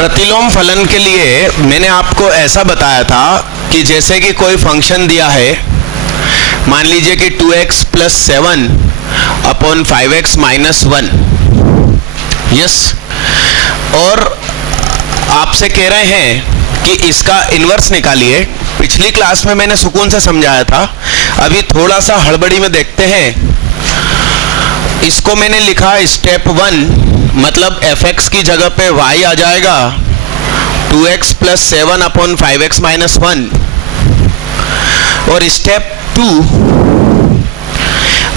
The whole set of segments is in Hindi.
प्रतिलोम फलन के लिए मैंने आपको ऐसा बताया था कि जैसे कि कोई फंक्शन दिया है, मान लीजिए कि 2x plus 7 upon 5x minus 1, yes, और आपसे कह रहे हैं कि इसका इन्वर्स निकालिए। पिछली क्लास में मैंने सुकून से समझाया था, अभी थोड़ा सा हड़बड़ी में देखते हैं। इसको मैंने लिखा स्टेप 1, मतलब fx की जगह पे y आ जाएगा 2x plus 7 upon 5x minus 1, और स्टेप 2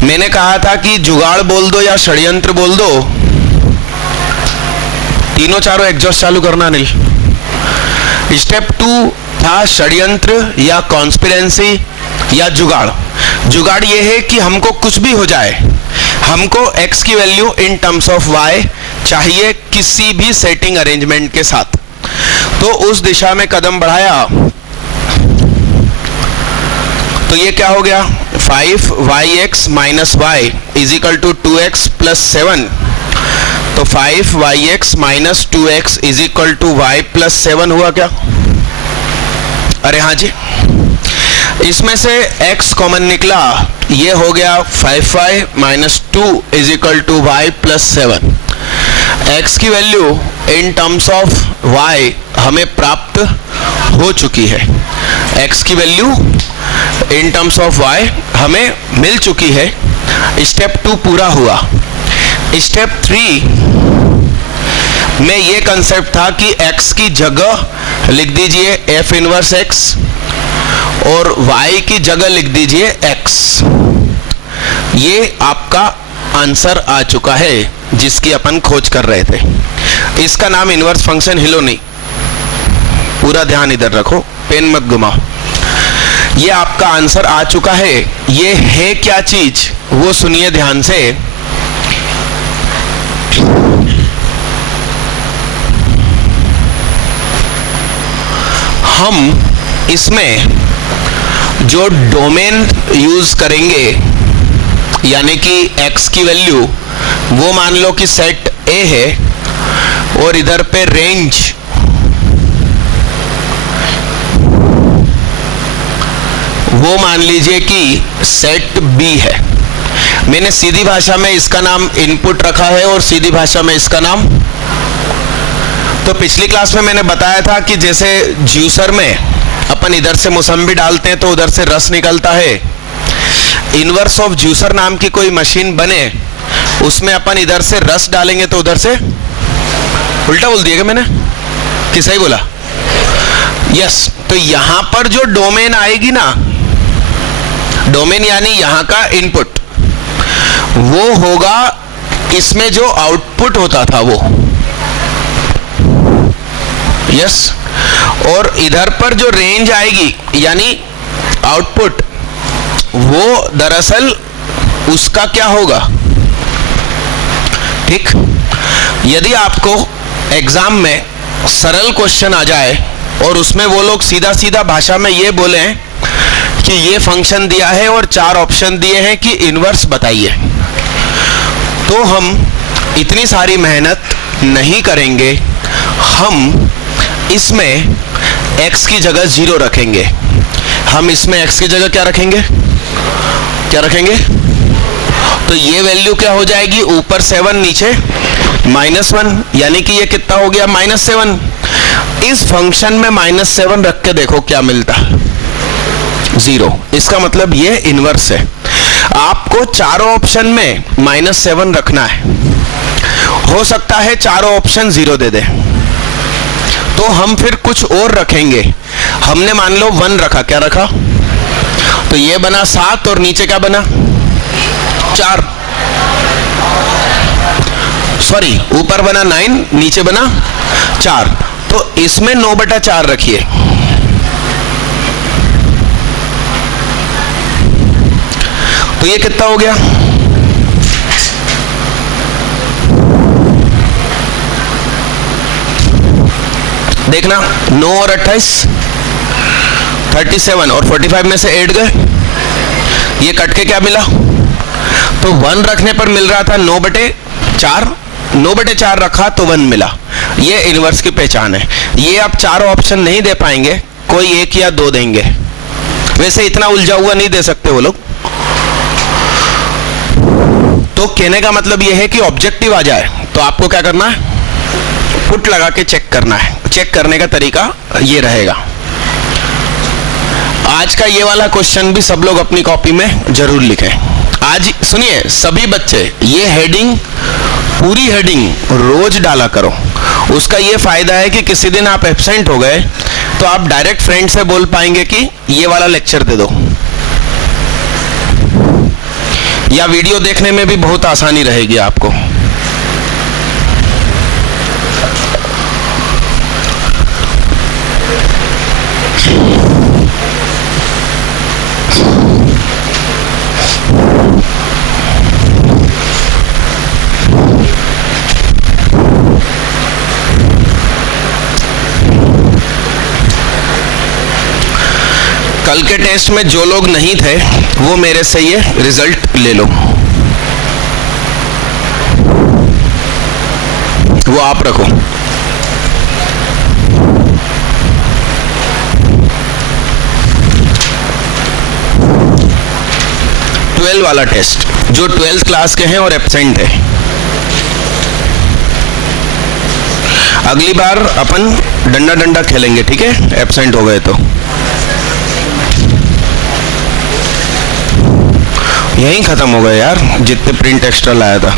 मैंने कहा था कि जुगाड़ बोल दो या षड्यंत्र बोल दो, तीनों चारों एग्जॉस्ट चालू करना नहीं। स्टेप 2 था षड्यंत्र या कॉन्स्पिरेंसी या जुगाड़। जुगाड़ ये है कि हमको कुछ भी हो जाए, हमको x की value in terms of y चाहिए किसी भी सेटिंग अरेंजमेंट के साथ। तो उस दिशा में कदम बढ़ाया तो ये क्या हो गया, 5yx minus y is equal to 2x plus 7। तो 5yx minus 2x is equal to y plus 7 हुआ क्या? अरे हाँ जी, इसमें से x कॉमन निकला, ये हो गया 5y minus 2 is equal to y plus 7। x की value in terms of y हमें प्राप्त हो चुकी है, x की value in terms of y हमें मिल चुकी है। स्टेप 2 पूरा हुआ। स्टेप 3 में ये कंसेप्ट था कि x की जगह लिख दीजिए f इनवर्स x और y की जगह लिख दीजिए x। ये आपका आंसर आ चुका है जिसकी अपन खोज कर रहे थे। इसका नाम इनवर्स फंक्शन हिलो नहीं, पूरा ध्यान इधर रखो, पेन मत घुमाओ। ये आपका आंसर आ चुका है। ये है क्या चीज वो सुनिए ध्यान से। हम इसमें जो डोमेन यूज करेंगे, यानी कि x की वैल्यू वो मान लो कि सेट A है और इधर पे रेंज वो मान लीजिए कि सेट B है। मैंने सीधी भाषा में इसका नाम इनपुट रखा है और सीधी भाषा में इसका नाम। तो पिछली क्लास में मैंने बताया था कि जैसे ज्यूसर में अपन इधर से मौसम्बी डालते हैं तो उधर से रस निकलता है। इनवर्स ऑफ ज्यूसर नाम की कोई मशीन बने, उसमें अपन इधर से रस डालेंगे तो उधर से, उल्टा बोल दिया क्या मैंने कि सही बोला? यस। तो यहां पर जो डोमेन आएगी ना, डोमेन यानी यहां का इनपुट, वो होगा इसमें जो आउटपुट होता था वो, यस। और इधर पर जो रेंज आएगी यानी आउटपुट, वो दरअसल उसका क्या होगा, ठीक। यदि आपको एग्जाम में सरल क्वेश्चन आ जाए और उसमें वो लोग सीधा सीधा भाषा में ये बोले कि ये फंक्शन दिया है और 4 ऑप्शन दिए हैं कि इनवर्स बताइए, तो हम इतनी सारी मेहनत नहीं करेंगे। हम इसमें x की जगह 0 रखेंगे। हम इसमें x की जगह क्या रखेंगे, क्या रखेंगे? तो ये वैल्यू क्या हो जाएगी, ऊपर 7 नीचे -1, यानी कि ये कितना हो गया, -7। इस फंक्शन में -7 रख के देखो क्या मिलता, 0। इसका मतलब ये इनवर्स है। आपको चारों ऑप्शन में -7 रखना है। हो सकता है चारों ऑप्शन 0 दे दे, तो हम फिर कुछ और रखेंगे। हमने मान लो 1 रखा, क्या रखा, तो ये बना 7 और नीचे क्या बना, 4। सॉरी, ऊपर बना 9, नीचे बना 4। तो इसमें 9/4 रखिए। तो ये कितना हो गया, देखना, 9 और 28 37 और 45 में से 8 गए, ये कट के क्या मिला, तो 1 रखने पर मिल रहा था 9/4, 9/4 रखा तो 1 मिला। ये इनवर्स की पहचान है। ये आप चारों ऑप्शन नहीं दे पाएंगे, कोई एक या दो देंगे। वैसे इतना उलझा हुआ नहीं दे सकते वो लोग। तो कहने का मतलब ये है कि ऑब्जेक्टिव आ जाए तो आपको क्या करना है, पुट लगा के चेक करना है। चेक करने का तरीका ये रहेगा। आज का ये वाला क्वेश्चन भी सब लोग अपनी कॉपी में जरूर लिखें। आज सुनिए सभी बच्चे, ये हेडिंग, पूरी हेडिंग रोज डाला करो। उसका ये फायदा है कि किसी दिन आप एब्सेंट हो गए तो आप डायरेक्ट फ्रेंड से बोल पाएंगे कि ये वाला लेक्चर दे दो, या वीडियो देखने में भी बहुत आसानी रहेगी आपको। कल के टेस्ट में जो लोग नहीं थे वो मेरे से ये रिजल्ट ले लो, वो आप रखो। ट्वेल्व वाला टेस्ट, जो 12th क्लास के हैं और एब्सेंट है। अगली बार अपन डंडा डंडा खेलेंगे, ठीक है, एब्सेंट हो गए तो। यहीं खत्म हो गए यार, जितने प्रिंट एक्स्ट्रा लाया था।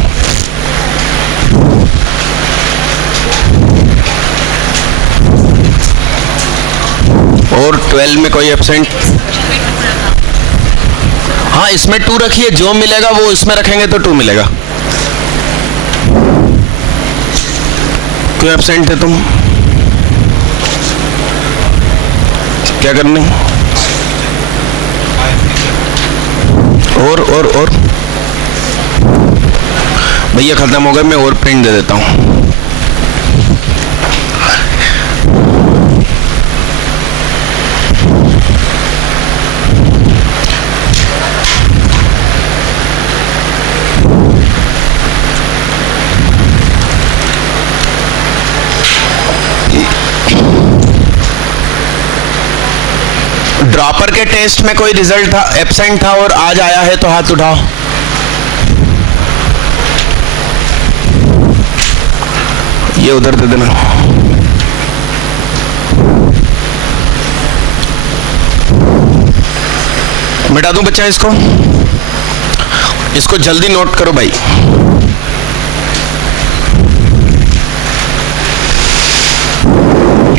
और 12 में कोई एब्सेंट? हाँ, इसमें 2 रखिए, जो मिलेगा वो इसमें रखेंगे तो 2 मिलेगा। क्यों एब्सेंट थे तुम? क्या करने? और भैया खत्म हो गए, मैं और प्रिंट दे देता हूं। ड्रॉपर के टेस्ट में कोई रिजल्ट था, एब्सेंट था और आज आया है तो हाथ उठाओ। ये उधर दे देना। मिटा दूं बच्चा इसको? इसको जल्दी नोट करो भाई।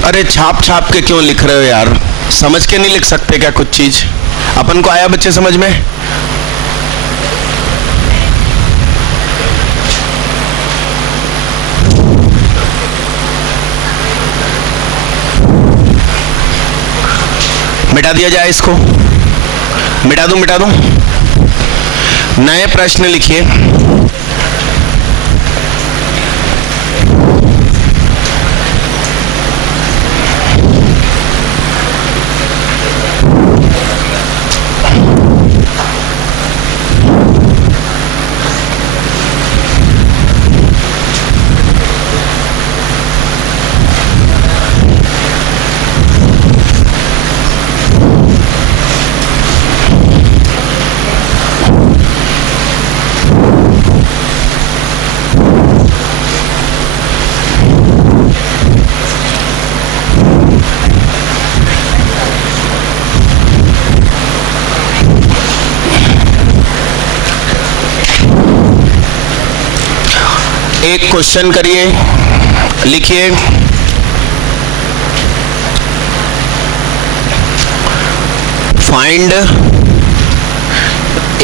अरे छाप छाप के क्यों लिख रहे हो यार? समझ के नहीं लिख सकते क्या कुछ चीज? अपन को आया बच्चे समझ में? मिटा दिया जाए इसको? मिटा दूं? नए प्रश्न लिखिए। एक क्वेश्चन करिए, लिखिए फाइंड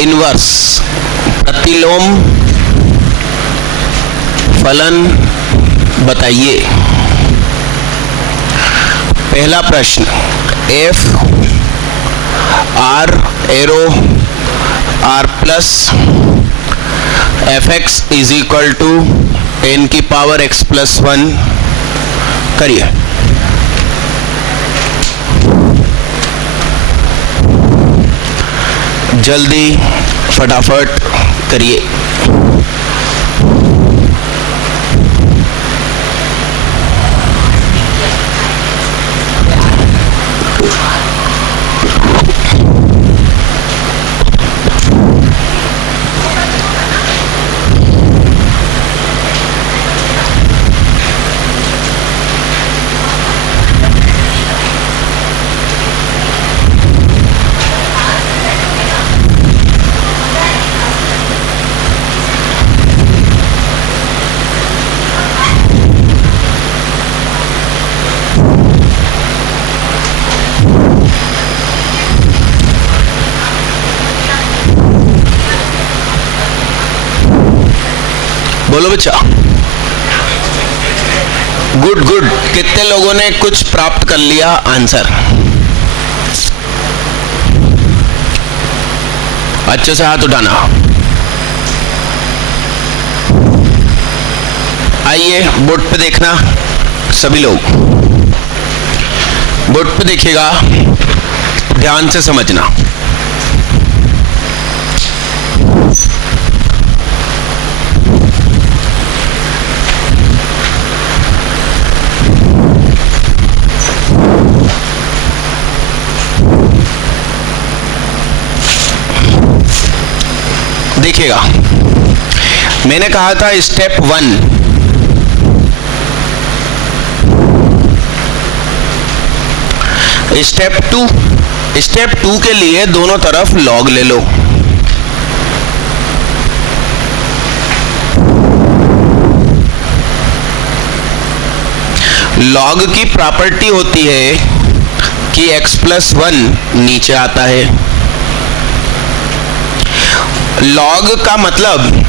इनवर्स प्रतिलोम फलन बताइए। पहला प्रश्न, f R arrow R plus f x is equal to n की पावर एक्स प्लस 1 करिए। जल्दी फटाफट करिए। बोलो बच्चा। Good good. कितने लोगों ने कुछ प्राप्त कर लिया आंसर? अच्छे से हाथ उठाना। आइए बोर्ड पे देखना, सभी लोग बोर्ड पे देखिएगा, ध्यान से समझना। देखिएगा, मैंने कहा था स्टेप 1, स्टेप 2 के लिए दोनों तरफ लॉग ले लो। लॉग की प्रॉपर्टी होती है कि x+1 नीचे आता है। लॉग का मतलब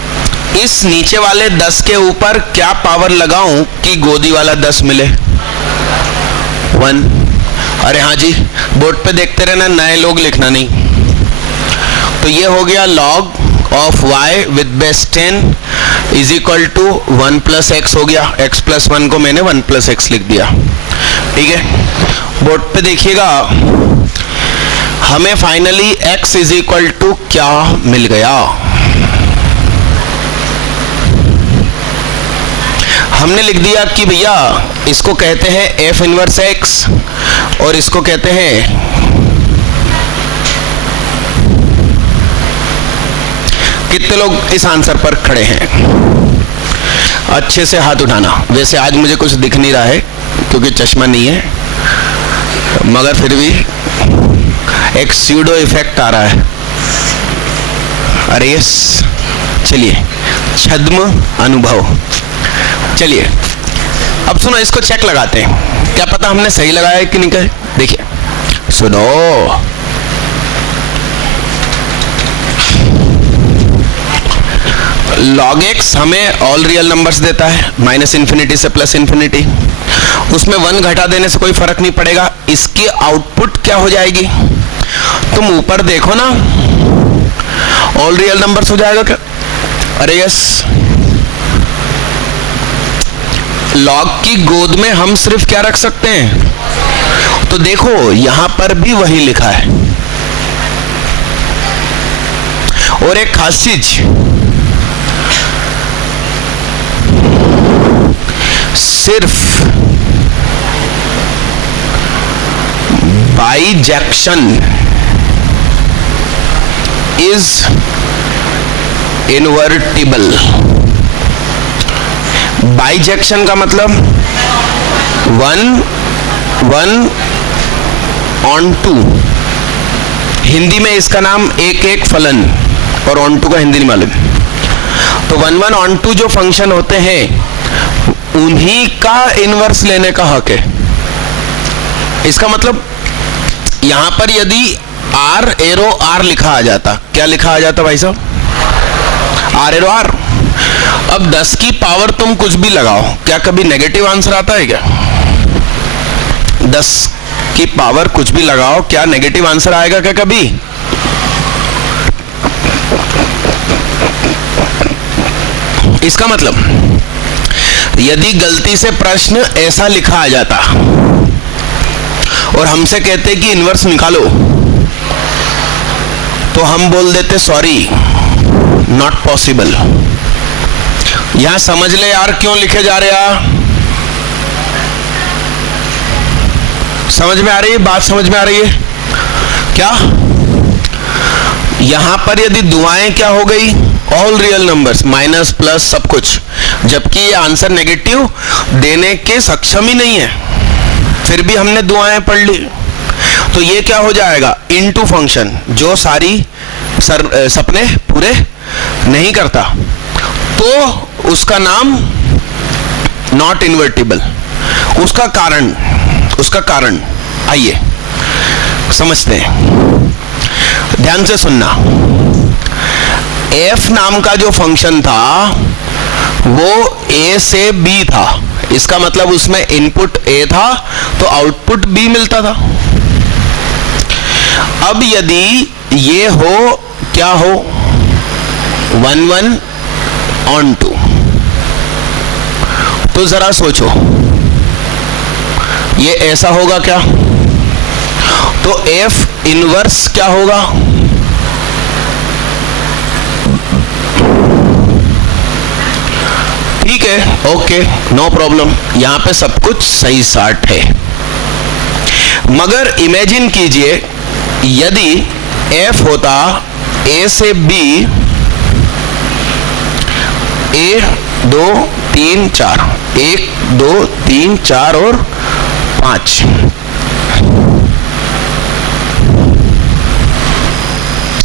इस नीचे वाले 10 के ऊपर क्या पावर लगाऊं कि गोदी वाला 10 मिले? 1। अरे हाँ जी, बोर्ड पे देखते रहना, नए लोग लिखना नहीं। तो ये हो गया log of y with base 10 is equal to 1 plus x हो गया। x+1 को मैंने 1 प्लस एक्स लिख दिया। ठीक है, बोर्ड पे देखिएगा, हमें finally x is equal to क्या मिल गया? हमने लिख दिया कि भैया इसको कहते हैं f इनवर्स x और इसको कहते हैं कितने लोग इस आंसर पर खड़े हैं? अच्छे से हाथ उठाना। वैसे आज मुझे कुछ दिख नहीं रहा है क्योंकि चश्मा नहीं है, मगर फिर भी एक स्यूडो इफेक्ट आ रहा है। अरे यस, चलिए, छद्म अनुभव। चलिए अब सुनो, इसको चेक लगाते हैं, क्या पता हमने सही लगाया है कि नहीं। कहे देखिए, सुनो, log x हमें ऑल रियल नंबर्स देता है, -∞ से +∞। उसमें 1 घटा देने से कोई फर्क नहीं पड़ेगा। इसकी आउटपुट क्या हो जाएगी? तुम ऊपर देखो ना, ऑल रियल नंबर्स हो जाएगा क्या? अरे यस, लॉग की गोद में हम सिर्फ क्या रख सकते हैं? तो देखो यहां पर भी वही लिखा है। और एक खास चीज, सिर्फ बाइजेक्शन इज इनवर्टिबल। बाइजेक्शन का मतलब 1 ऑन 2। हिंदी में इसका नाम एक फलन, और ऑन 2 का हिंदी नहीं मालूम। तो 1 ऑन 2 जो फंक्शन होते हैं उन्हीं का इनवर्स लेने का हक है। इसका मतलब यहां पर यदि r एरो r लिखा आ जाता, क्या लिखा आ जाता भाई साहब? r arrow r। अब 10 की पावर तुम कुछ भी लगाओ, क्या कभी नेगेटिव आंसर आता है क्या? 10 की पावर कुछ भी लगाओ, क्या नेगेटिव आंसर आएगा क्या कभी? इसका मतलब यदि गलती से प्रश्न ऐसा लिखा आ जाता और हमसे कहते कि इनवर्स निकालो, तो हम बोल देते सॉरी, नॉट पॉसिबल। यहां समझ ले यार, क्यों लिखे जा रहे हैं? समझ में आ रही है बात? समझ में आ रही है क्या? यहां पर यदि दुआएं क्या हो गई? All real numbers, minus plus सब कुछ, जबकि ये आंसर नेगेटिव देने के सक्षम ही नहीं है, फिर भी हमने दुआएं पढ़ ली। तो ये क्या हो जाएगा? इनटू फंक्शन, जो सारी सपने पूरे नहीं करता, तो उसका नाम नॉट इन्वर्टिबल। उसका कारण आइए समझते हैं, ध्यान से सुनना। f नाम का जो फंक्शन था वो ए से बी था, इसका मतलब उसमें इनपुट ए था तो आउटपुट बी मिलता था। अब यदि ये हो, क्या हो, 1 1 on 2, तो जरा सोचो ये ऐसा होगा क्या? तो एफ इनवर्स क्या होगा? ठीक है, ओके, नो प्रॉब्लम, यहां पे सब कुछ सही साट है। मगर इमेजिन कीजिए यदि एफ होता ए से बी, ए 2 3 4, 1 2 3 4 और 5,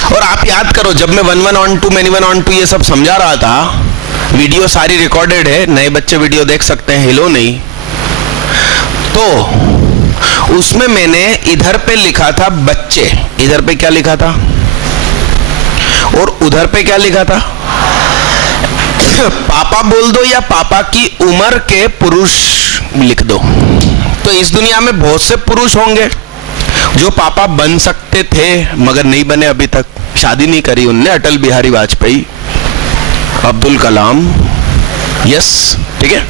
और आप याद करो जब मैं 1 1 on 2 many 1 on 2 ये सब समझा रहा था, वीडियो सारी रिकॉर्डेड है, नए बच्चे वीडियो देख सकते हैं, हिलो नहीं। तो उसमें मैंने इधर पे लिखा था बच्चे, इधर पे क्या लिखा था और उधर पे क्या लिखा था? पापा बोल दो या पापा की उम्र के पुरुष लिख दो। तो इस दुनिया में बहुत से पुरुष होंगे जो पापा बन सकते थे मगर नहीं बने, अभी तक शादी नहीं करी उनने। अटल बिहारी वाजपेयी, अब्दुल कलाम, यस, ठीक है।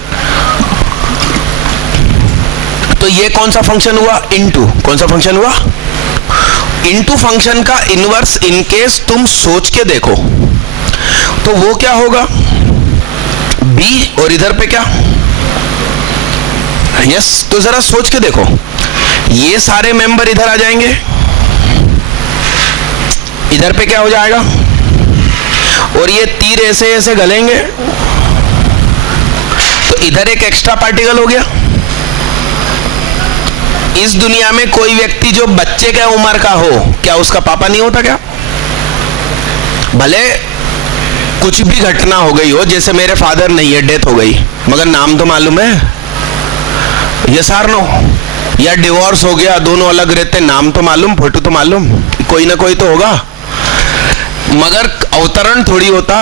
तो ये कौन सा फंक्शन हुआ? इनटू। कौन सा फंक्शन हुआ? इनटू फंक्शन का इनवर्स इनकेस तुम सोच के देखो तो वो क्या होगा? बी, और इधर पे क्या? यस। तो जरा सोच के देखो, ये सारे मेंबर इधर आ जाएंगे, इधर पे क्या हो जाएगा? और ये तीर ऐसे ऐसे गलेंगे तो इधर एक एक्स्ट्रा पार्टिकल हो गया। इस दुनिया में कोई व्यक्ति जो बच्चे के उम्र का हो, क्या उसका पापा नहीं होता क्या? भले कुछ भी घटना हो गई हो, जैसे मेरे फादर नहीं है, डेथ हो गई, मगर नाम तो मालूम है, यस आर नो? या डिवोर्स हो गया, दोनों अलग रहते, नाम तो मालूम, फोटो तो मालूम, कोई ना कोई तो होगा, मगर अवतरण थोड़ी होता।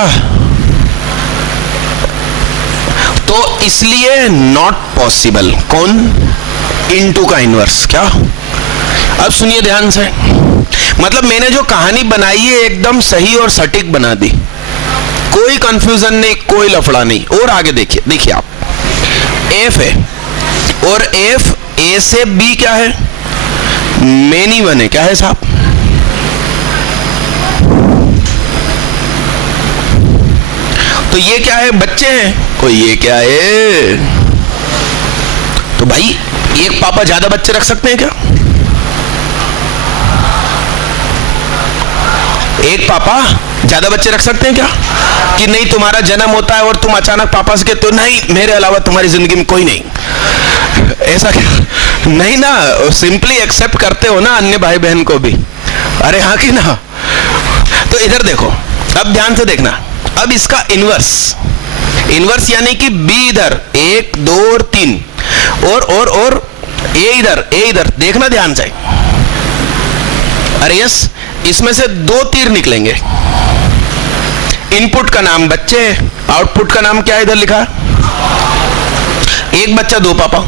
तो इसलिए नॉट पॉसिबल। कौन? इनटू का इनवर्स। क्या? अब सुनिए ध्यान से, मतलब मैंने जो कहानी बनाई है एकदम सही और सटीक बना दी, कोई कंफ्यूजन नहीं, कोई लफड़ा नहीं। और आगे देखिए, देखिए आप, एफ है और एफ ए से बी क्या है? मेनी वन है। क्या है साहब? तो ये क्या है? बच्चे हैं। कोई ये क्या है? तो भाई एक पापा ज्यादा बच्चे रख सकते हैं क्या? एक पापा ज्यादा बच्चे रख सकते हैं क्या? कि नहीं तुम्हारा जन्म होता है और तुम अचानक पापा से कहते हो नहीं मेरे अलावा तुम्हारी जिंदगी में कोई नहीं, ऐसा क्या? नहीं ना, सिंपली एक्सेप्ट करते हो ना अन्य भाई बहन को भी। अरे हाँ कि ना? तो इधर देखो, अब ध्यान से देखना, अब इसका इनवर्स, इनवर्स यानी कि बी इधर 1 2 और 3 और ए इधर देखना ध्यान से। अरे यस, इसमें से 2 तीर निकलेंगे। इनपुट का नाम बच्चे, आउटपुट का नाम क्या इधर लिखा? एक बच्चा 2 पापा।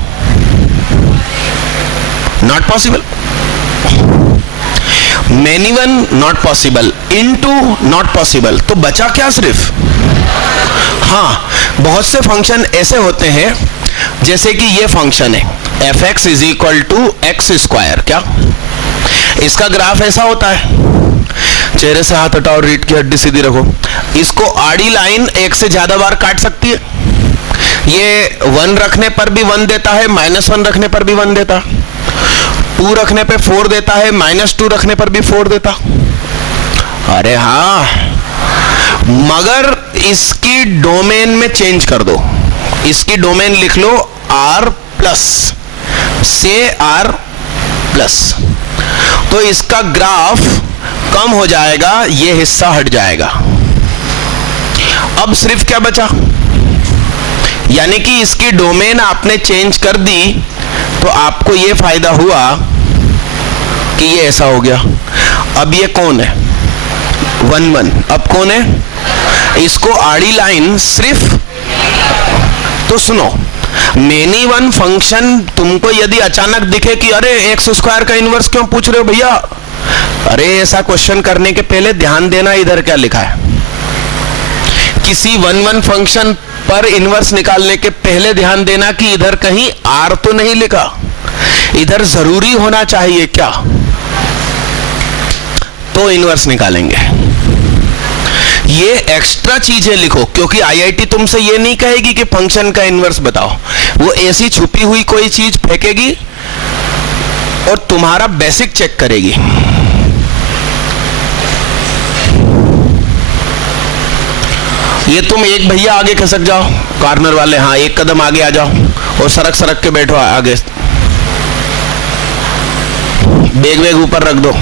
Not possible. Many one not possible, into not possible. तो बचा क्या सिर्फ? हाँ, बहुत से फंक्शन ऐसे होते हैं, जैसे कि ये फंक्शन है f x is equal to x square. क्या इसका ग्राफ ऐसा होता है? चेहरे से हाथ हटाओ, रीढ़ की हड्डी सीधी रखो। इसको आड़ी लाइन एक से ज्यादा बार काट सकती है। ये 1 रखने पर भी 1 देता है, -1 रखने पर भी 1 देता, 2 रखने पे 4 देता है, -2 रखने पर भी 4 देता। अरे हाँ, मगर इसकी डोमेन में चेंज कर दो, इसकी डोमेन लिख लो R प्लस से R प्लस, तो इसका ग्राफ कम हो जाएगा, ये हिस्सा हट जाएगा। अब सिर्फ क्या बचा? यानी कि इसकी डोमेन आपने चेंज कर दी तो आपको ये फायदा हुआ कि ये ऐसा हो गया। अब ये कौन है? 1 1। अब कौन है? इसको आड़ी लाइन सिर्फ तो सुनो, मेनी वन फंक्शन तुमको यदि अचानक दिखे कि अरे एक्स स्क्वायर का इनवर्स क्यों पूछ रहे हो भैया, अरे ऐसा क्वेश्चन करने के पहले ध्यान देना इधर क्या लिखा है। किसी वन फंक्शन पर इनवर्स निकालने के पहले ध्यान देना कि इधर कहीं आर तो नहीं लिखा, इधर जरूरी होना चाहिए क्या, तो इनवर्स निकालेंगे। ये एक्स्ट्रा चीजें लिखो, क्योंकि आईआईटी तुमसे ये नहीं कहेगी कि फंक्शन का इनवर्स बताओ, वो ऐसी छुपी हुई कोई चीज फेंकेगी और तुम्हारा बेसिक चेक करेगी। ये तुम एक भैया आगे खसक जाओ, कॉर्नर वाले, हाँ एक कदम आगे आ जाओ और सरक सरक के बैठो आगे, बैग ऊपर रख दो।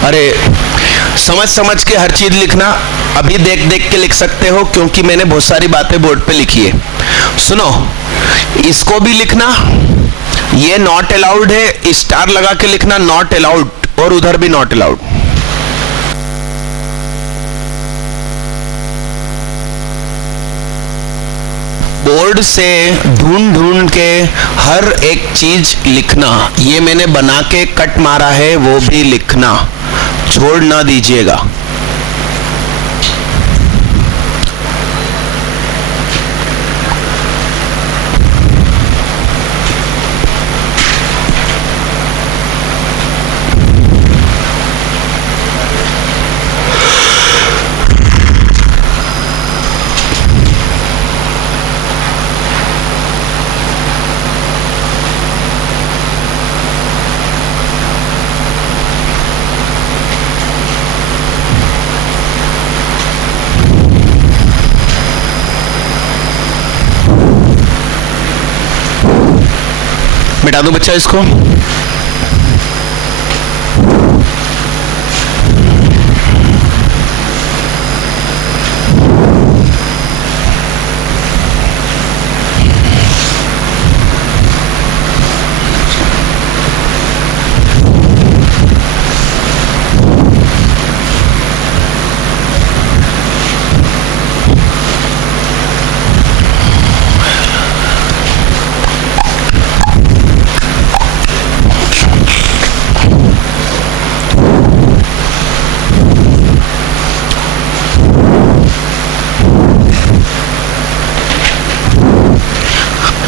अरे समझ समझ के हर चीज लिखना, अभी देख देख के लिख सकते हो क्योंकि मैंने बहुत सारी बातें बोर्ड पे लिखी है। सुनो, इसको भी लिखना, ये नॉट अलाउड है, स्टार लगा के लिखना नॉट अलाउड, और उधर भी नॉट अलाउड। बोर्ड से ढूंढ ढूंढ के हर एक चीज लिखना, ये मैंने बना के कट मारा है वो भी लिखना, छोड़ ना दीजिएगा। मिटा दो बच्चा इसको।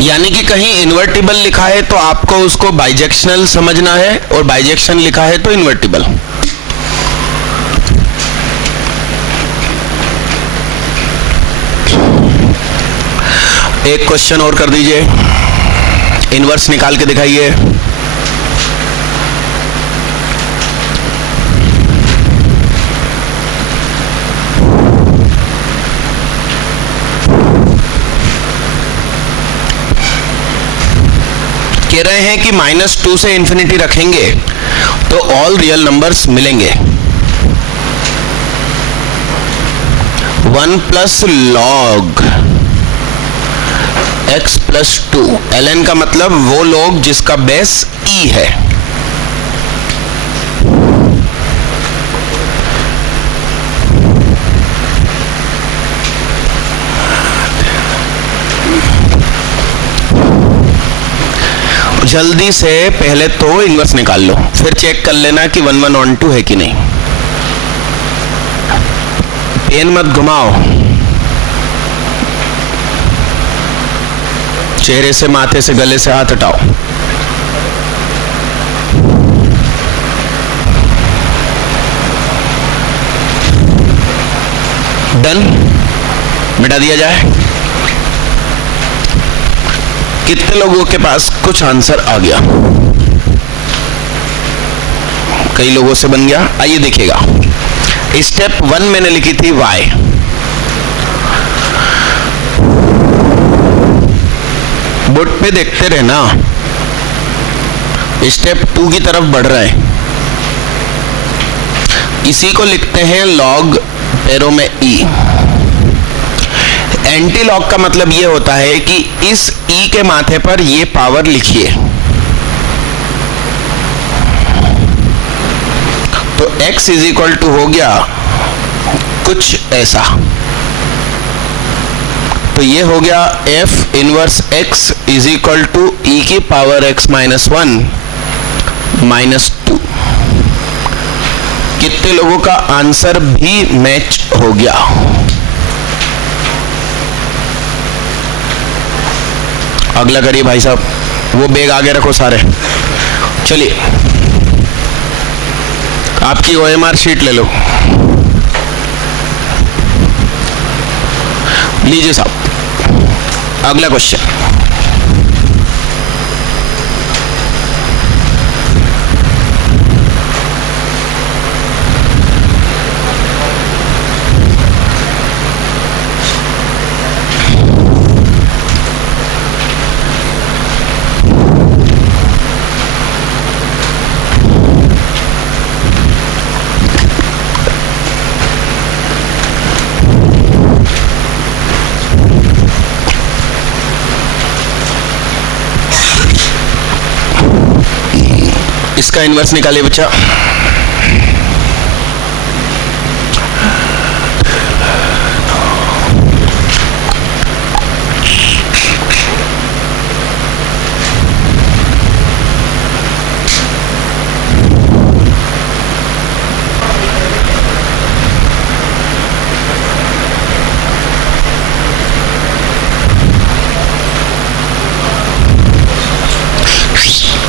यानी कि कहीं इन्वर्टिबल लिखा है तो आपको उसको बाइजेक्शनल समझना है, और बाइजेक्शन लिखा है तो इन्वर्टिबल। एक क्वेश्चन और कर दीजिए, इनवर्स निकाल के दिखाइए। कह रहे हैं कि -2 से इंफिनिटी रखेंगे तो ऑल रियल नंबर्स मिलेंगे। 1 plus log x plus 2, ln का मतलब वो लोग जिसका बेस e है। जल्दी से पहले तो इनवर्स निकाल लो, फिर चेक कर लेना कि 1 1 on 2 है कि नहीं। पेन मत घुमाओ, चेहरे से, माथे से, गले से हाथ हटाओ। डन, मिटा दिया जाए। कितने लोगों के पास कुछ आंसर आ गया? कई लोगों से बन गया। आइए देखिएगा, स्टेप 1 मैंने लिखी थी y, बोर्ड पे देखते रहना। स्टेप 2 की तरफ बढ़ रहे हैं, इसी को लिखते हैं लॉग पैरों में e। एंटी लॉग का मतलब ये होता है कि इस e के माथे पर ये पावर लिखिए। तो x इज इक्वल टू हो गया कुछ ऐसा। तो ये हो गया f inverse x is equal to e की पावर x माइनस 1 माइनस 2। कितने लोगों का आंसर भी मैच हो गया? अगला करिए भाई साहब, वो बैग आगे रखो सारे। चलिए आपकी OMR शीट ले लो, लीजिए साहब अगला क्वेश्चन। इसका इन्वर्स निकालिए बच्चा।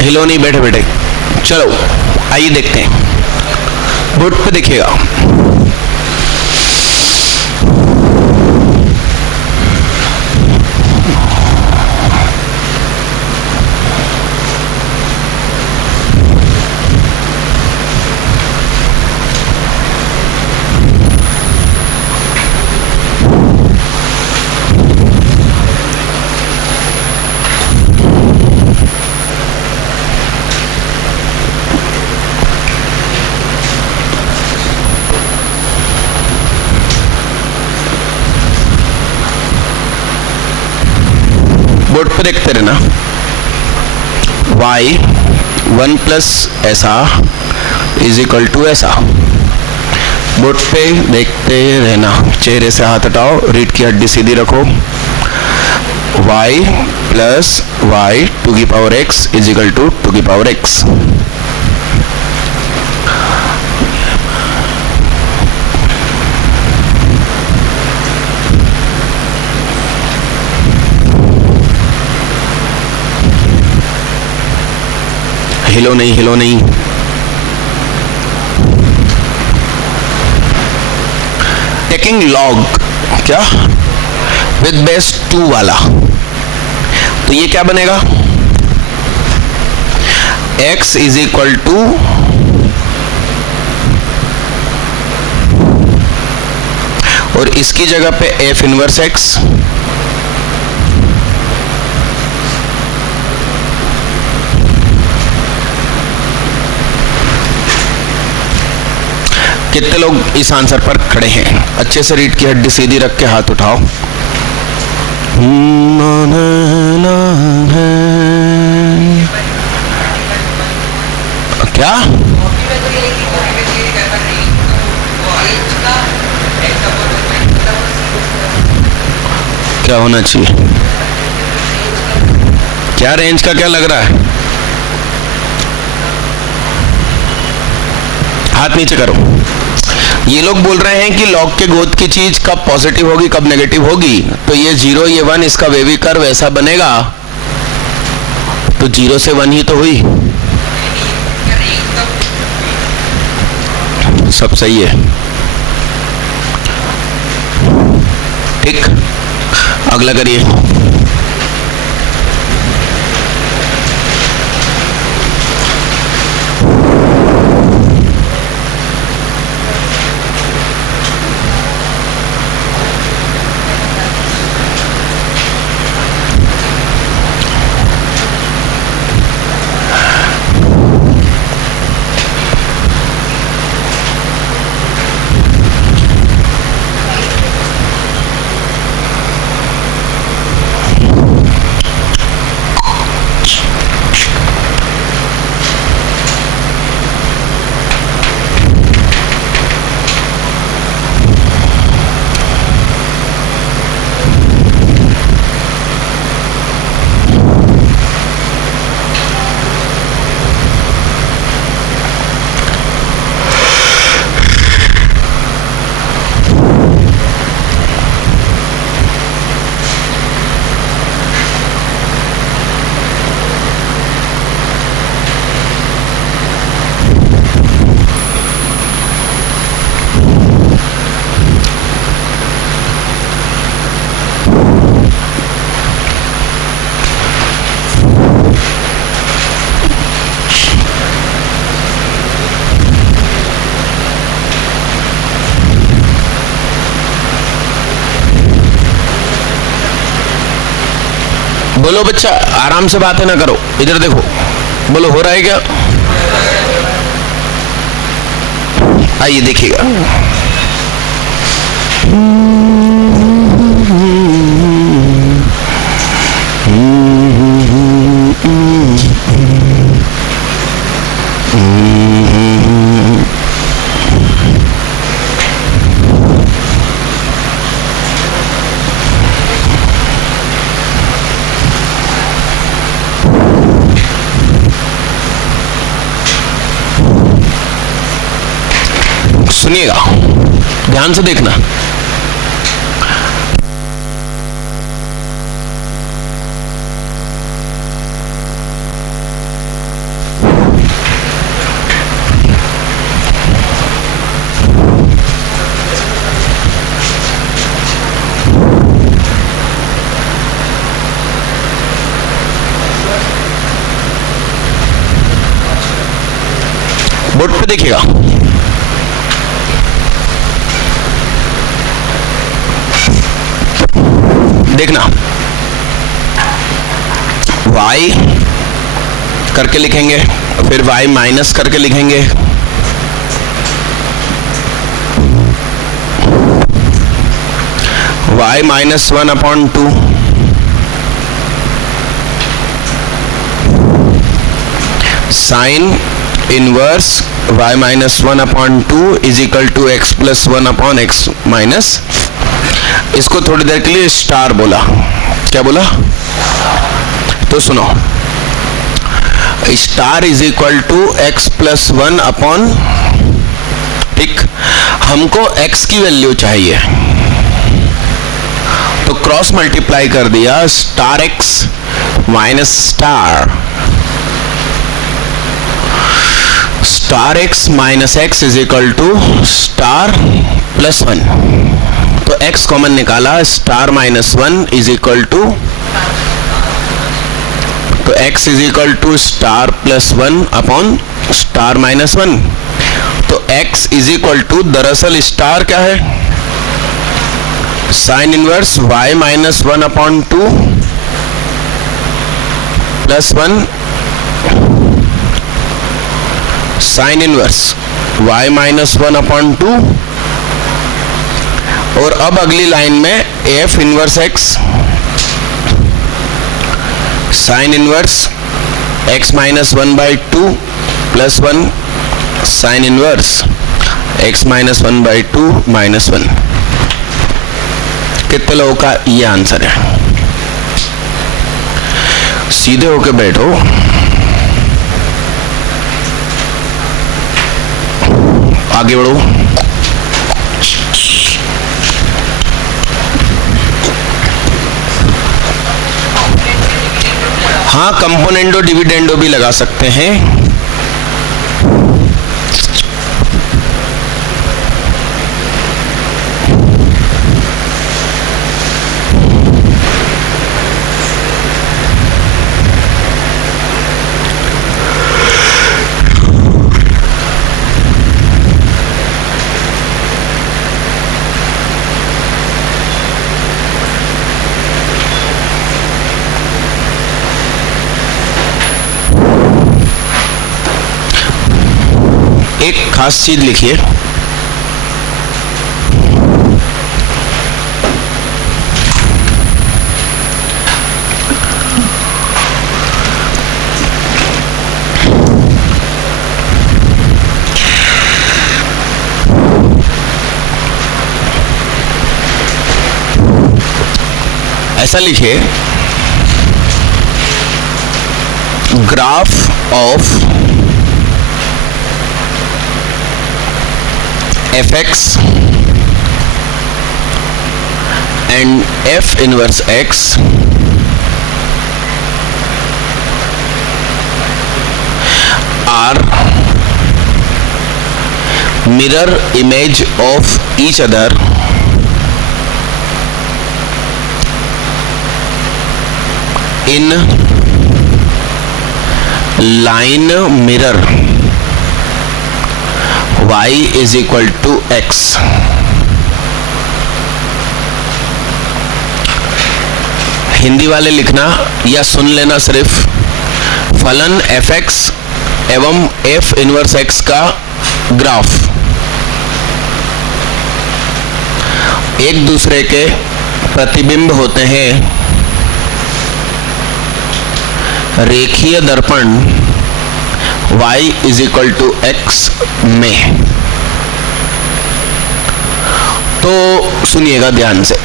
हिलो नहीं, बैठे बैठे। चलो आइए देखते हैं, बोर्ड पे देखिएगा। बोर्ड पे देखते रहना। y 1 प्लस ऐसा इज इक्वल टू ऐसा। बोर्ड पे देखते रहना, चेहरे से हाथ हटाओ, रीढ़ की हड्डी सीधी रखो। y प्लस y टू की power x is equal to की पावर x। हिलो नहीं, हिलो नहीं। टेकिंग लॉग क्या विद बेस 2 वाला, तो ये क्या बनेगा? x इज इक्वल टू और इसकी जगह पे f इनवर्स x, कितने लोग इस आंसर पर खड़े हैं? अच्छे से रीढ़ की हड्डी सीधी रख के हाथ उठाओ। क्या क्या होना चाहिए? क्या रेंज का क्या लग रहा है? हाथ नीचे करो। ये लोग बोल रहे हैं कि लॉग के गोद की चीज कब पॉजिटिव होगी कब नेगेटिव होगी, तो ये 0 ये 1 इसका वेवी कर्व ऐसा बनेगा, तो 0 से 1 ही तो हुई। सब सही है, ठीक। अगला करिए। बोलो बच्चा, आराम से बातें ना करो, इधर देखो, बोलो हो रहा है क्या? आइए देखिएगा। सुनिएगा, ध्यान से देखना। बोर्ड पे देखिएगा। देखना, y करके लिखेंगे, फिर y माइनस करके लिखेंगे, y minus 1/2 sine inverse y minus 1/2 is equal to x plus 1/x minus, इसको थोड़ी देर के लिए स्टार बोला। क्या बोला? तो सुनो, star is equal to x plus 1/, ठीक, हमको x की वैल्यू चाहिए तो क्रॉस मल्टीप्लाई कर दिया, star x minus star x minus x is equal to star plus 1, तो x कॉमन निकाला, star minus 1 is equal to, तो x is equal to star plus 1/, star minus 1, तो x इज इक्वल टू, दरअसल स्टार क्या है? Sine inverse y minus 1/2 plus 1 sine inverse y minus 1/2, और अब अगली लाइन में f inverse x sine inverse x minus 1/2 plus 1 sine inverse x minus 1/2 minus 1। कितने लोगों का ये आंसर है? सीधे होके बैठो, आगे बढ़ो। हाँ, कंपोनेंडो डिविडेंडो भी लगा सकते हैं। एक खास चीज लिखिए, ऐसा लिखिए, graph of fx and f inverse x are mirror image of each other in line mirror y is equal to x। Hindi वाले लिखना या सुन लेना सिर्फ, फलन fx एवं f इनवर्स x का ग्राफ एक दूसरे के प्रतिबिंब होते हैं रेखीय दर्पण y = x में। तो सुनिएगा ध्यान से।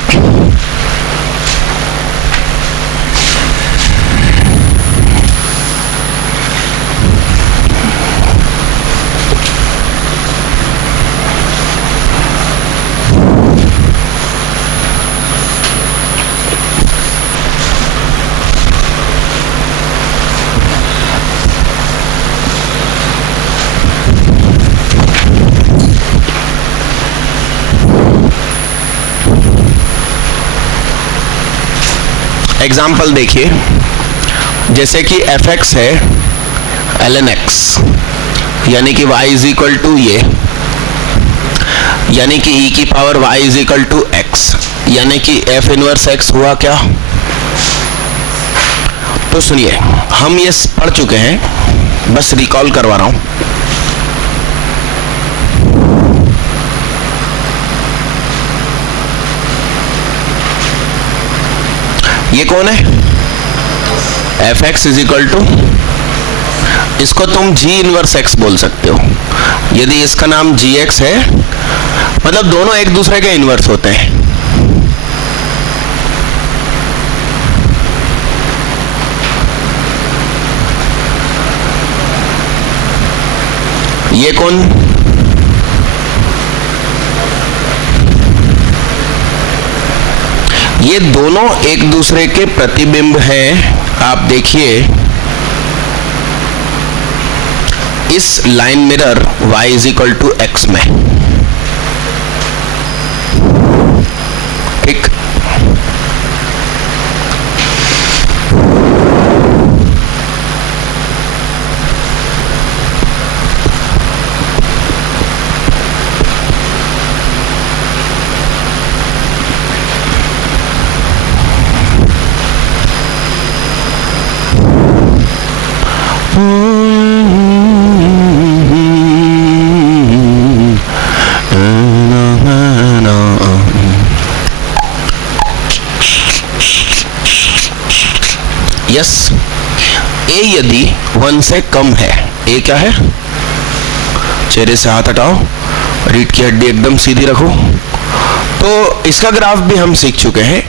एग्जाम्पल देखिए, जैसे कि fx है ln x, यानी कि y = ये, यानी कि e की पावर y = x, यानी कि f इनवर्स x हुआ क्या। तो सुनिए, हम ये पढ़ चुके हैं, बस रिकॉल करवा रहा हूं। ये कौन है? fx = इसको तुम g इनवर्स x बोल सकते हो। यदि इसका नाम gx है, मतलब दोनों एक दूसरे के इनवर्स होते हैं। ये कौन? ये दोनों एक दूसरे के प्रतिबिंब हैं। आप देखिए इस लाइन मिरर y = x में, ठीक। यस, a यदि 1 से कम है, a क्या है? चेहरे से हाथ हटाओ, रीढ़ की हड्डी एकदम सीधी रखो। तो इसका ग्राफ भी हम सीख चुके हैं।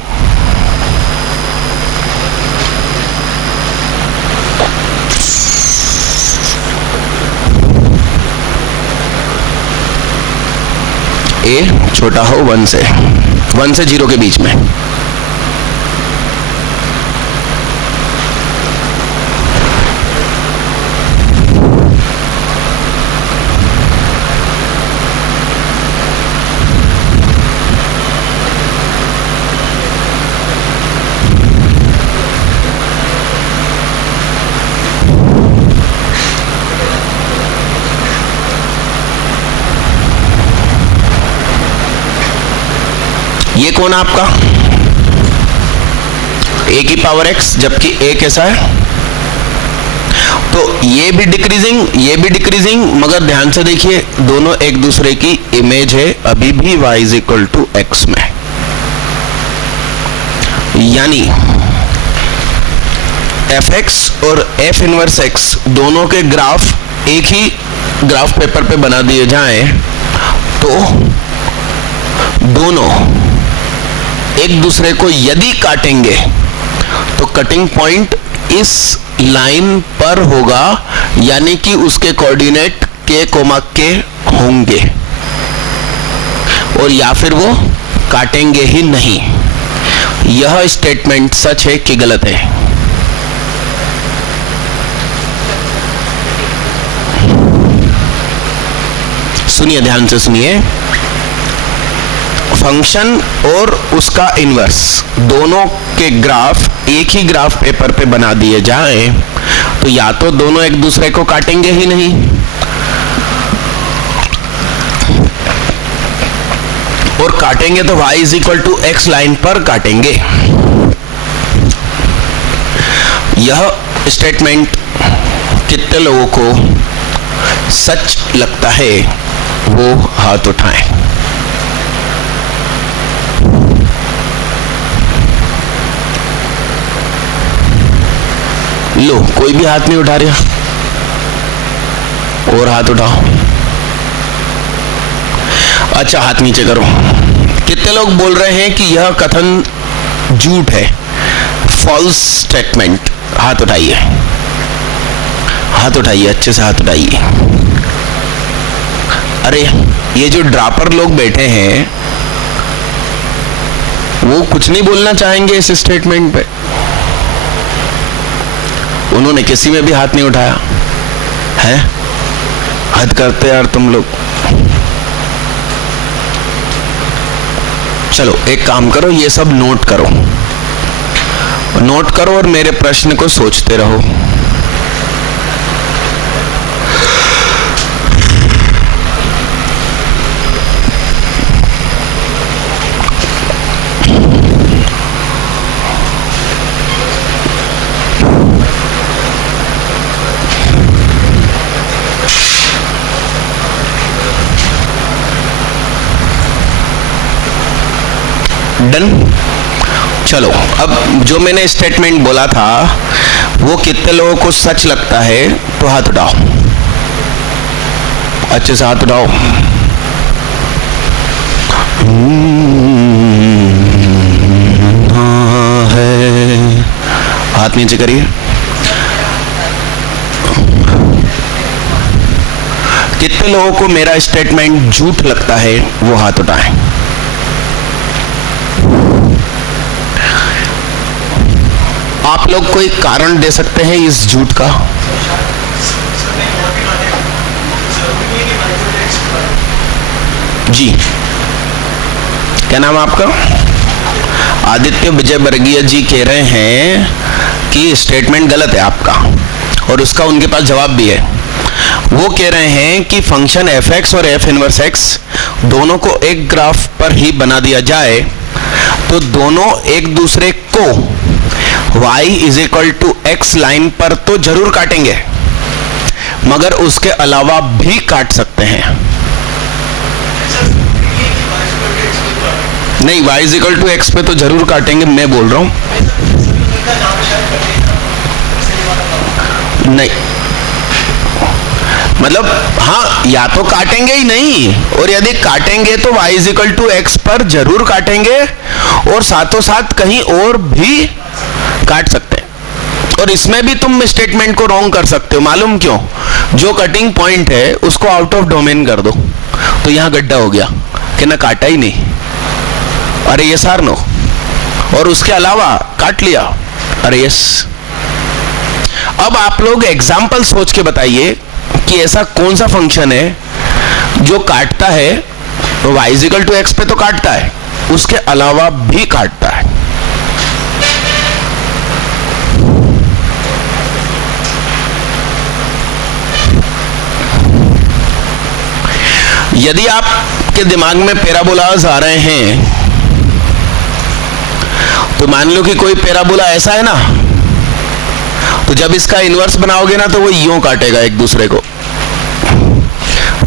a छोटा हो 1 से 0 के बीच में। ये कौन आपका? a की पावर x, जबकि a कैसा है? तो ये भी डिक्रीजिंग, मगर ध्यान से देखिए दोनों एक दूसरे की इमेज है अभी भी y = x में। यानी fx और f इनवर्स x दोनों के ग्राफ एक ही ग्राफ पेपर पे बना दिए जाएं तो दोनों एक दूसरे को यदि काटेंगे तो कटिंग पॉइंट इस लाइन पर होगा, यानी कि उसके कोऑर्डिनेट k, k होंगे, और या फिर वो काटेंगे ही नहीं। यह स्टेटमेंट सच है कि गलत है? सुनिए, ध्यान से सुनिए। फंक्शन और उसका इनवर्स दोनों के ग्राफ एक ही ग्राफ पेपर पे बना दिए जाएं तो या तो दोनों एक दूसरे को काटेंगे ही नहीं, और काटेंगे तो y = x लाइन पर काटेंगे। यह स्टेटमेंट कितने लोगों को सच लगता है, वो हाथ उठाएं। लो, कोई भी हाथ नहीं उठा रहा, और हाथ उठाओ। अच्छा, हाथ नीचे करो। कितने लोग बोल रहे हैं कि यह कथन झूठ है, फॉल्स स्टेटमेंट? हाथ उठाइए, हाथ उठाइए, अच्छे से हाथ उठाइए। अरे ये जो ड्रापर लोग बैठे हैं वो कुछ नहीं बोलना चाहेंगे इस स्टेटमेंट पे। उन्होंने किसी में भी हाथ नहीं उठाया है। हद करते यार तुम लोग। चलो एक काम करो, ये सब नोट करो, नोट करो और मेरे प्रश्न को सोचते रहो। डन। चलो, अब जो मैंने स्टेटमेंट बोला था वो कितने लोगों को सच लगता है, तो हाथ उठाओ, अच्छे से हाथ उठाओ। हाँ है, हाथ नीचे करिए। कितने लोगों को मेरा स्टेटमेंट झूठ लगता है, वो हाथ उठाएं। आप लोग कोई कारण दे सकते हैं इस झूठ का? जी, क्या नाम है आपका? आदित्य विजय वर्गीय जी कह रहे हैं कि स्टेटमेंट गलत है आपका, और उसका उनके पास जवाब भी है। वो कह रहे हैं कि फंक्शन f(x) और f इनवर्स x दोनों को एक ग्राफ पर ही बना दिया जाए तो दोनों एक दूसरे को y = x लाइन पर तो जरूर काटेंगे, मगर उसके अलावा भी काट सकते हैं। नहीं, y = x पे तो जरूर काटेंगे, मैं बोल रहा हूं। नहीं, मतलब हाँ, या तो काटेंगे ही नहीं, और यदि काटेंगे तो y = x पर जरूर काटेंगे, और साथों साथ कहीं और भी काट सकते हैं। और इसमें भी तुम स्टेटमेंट को रॉन्ग कर सकते हो। मालूम क्यों? जो कटिंग पॉइंट है उसको आउट ऑफ डोमेन कर दो, तो यहां गड्ढा हो गया कि ना काटा ही नहीं। अरे ये सार नो, और उसके अलावा काट लिया। अरे यस। अब आप लोग एग्जाम्पल सोच के बताइए कि ऐसा कौन सा फंक्शन है जो काटता है, तो y = x पे तो काटता है, उसके अलावा भी काटता है। यदि आपके दिमाग में पैराबोलाज आ रहे हैं, तो मान लो कि कोई पैराबोला ऐसा है ना, तो जब इसका इन्वर्स बनाओगे ना तो वो यूं काटेगा एक दूसरे को,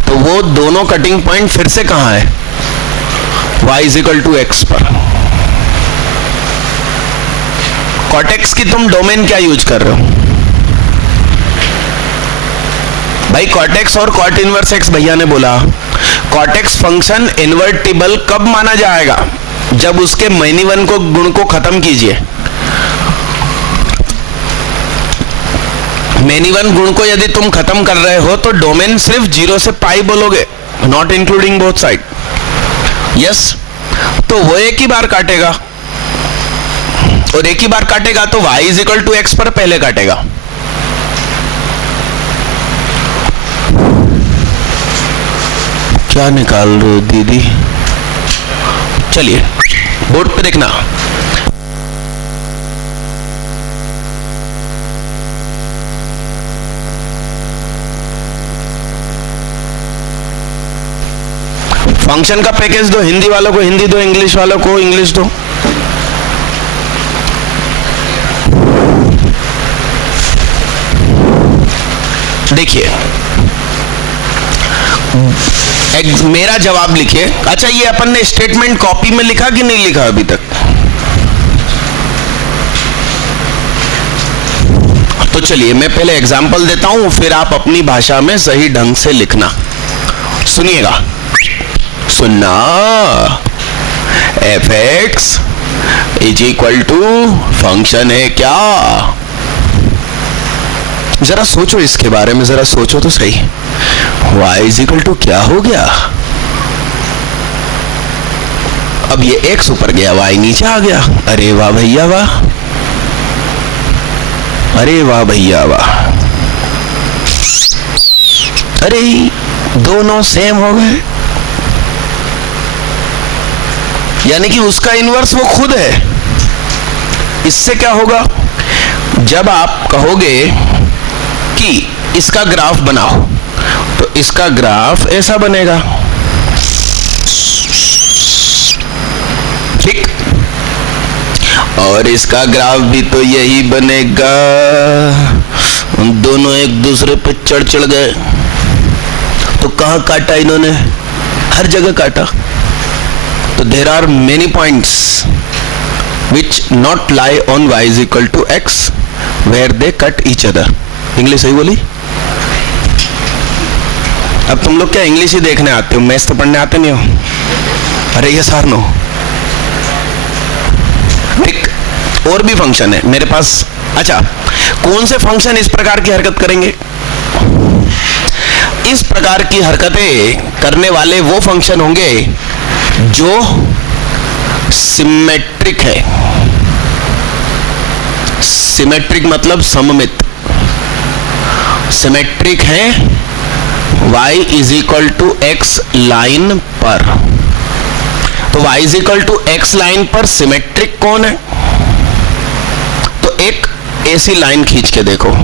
तो वो दोनों कटिंग पॉइंट फिर से कहां है? y = x पर। कॉटेक्स की तुम डोमेन क्या यूज कर रहे हो भाई? कॉटेक्स और कॉट इनवर्स x भैया ने बोला कॉटेक्स फंक्शन इन्वर्टिबल कब माना जाएगा? जब उसके मैनी वन को गुण को खत्म कीजिए। मैनी वन गुण को यदि तुम खत्म कर रहे हो तो डोमेन सिर्फ 0 से पाई बोलोगे, not including both side. Yes, तो वो एक ही बार काटेगा, और एक ही बार काटेगा तो y = x पर पहले काटेगा। क्या निकाल रहे हो दीदी? चलिए बोर्ड पे देखना। फंक्शन का पैकेज दो, हिंदी वालों को हिंदी दो, इंग्लिश वालों को इंग्लिश दो। देखिए मेरा जवाब लिखिए। अच्छा, ये अपन ने स्टेटमेंट कॉपी में लिखा कि नहीं लिखा अभी तक? तो चलिए मैं पहले एग्जाम्पल देता हूं, फिर आप अपनी भाषा में सही ढंग से लिखना। सुनिएगा, सुनना। F x is equal to function है क्या? जरा सोचो इसके बारे में, जरा सोचो तो सही। y इज इक्वल टू क्या हो गया? अब ये x ऊपर गया, y नीचे आ गया। अरे वाह भैया वाह, अरे वाह भैया वाह, अरे दोनों सेम हो गए। यानी कि उसका इन्वर्स वो खुद है। इससे क्या होगा? जब आप कहोगे कि इसका ग्राफ बनाओ, तो इसका ग्राफ ऐसा बनेगा, ठीक? और इसका ग्राफ भी तो यही बनेगा। दोनों एक दूसरे पे चढ़ गए, तो कहां काटा इन्होंने? हर जगह काटा। तो there are many points which not lie on y is equal to x where they cut each other। English सही बोली? अब तुम लोग क्या इंग्लिश ही देखने आते हो, मैथ्स तो पढ़ने आते नहीं हो? अरे ये सार नो, ठीक। और भी फंक्शन है मेरे पास। अच्छा, कौन से फंक्शन इस प्रकार की हरकत करेंगे? इस प्रकार की हरकतें करने वाले वो फंक्शन होंगे जो सिमेट्रिक है। सिमेट्रिक मतलब सममित। सिमेट्रिक है y is equal to x line पर। तो y is equal to x line पर सिमेट्रिक कौन है? तो एक ऐसी लाइन खींच के देखो,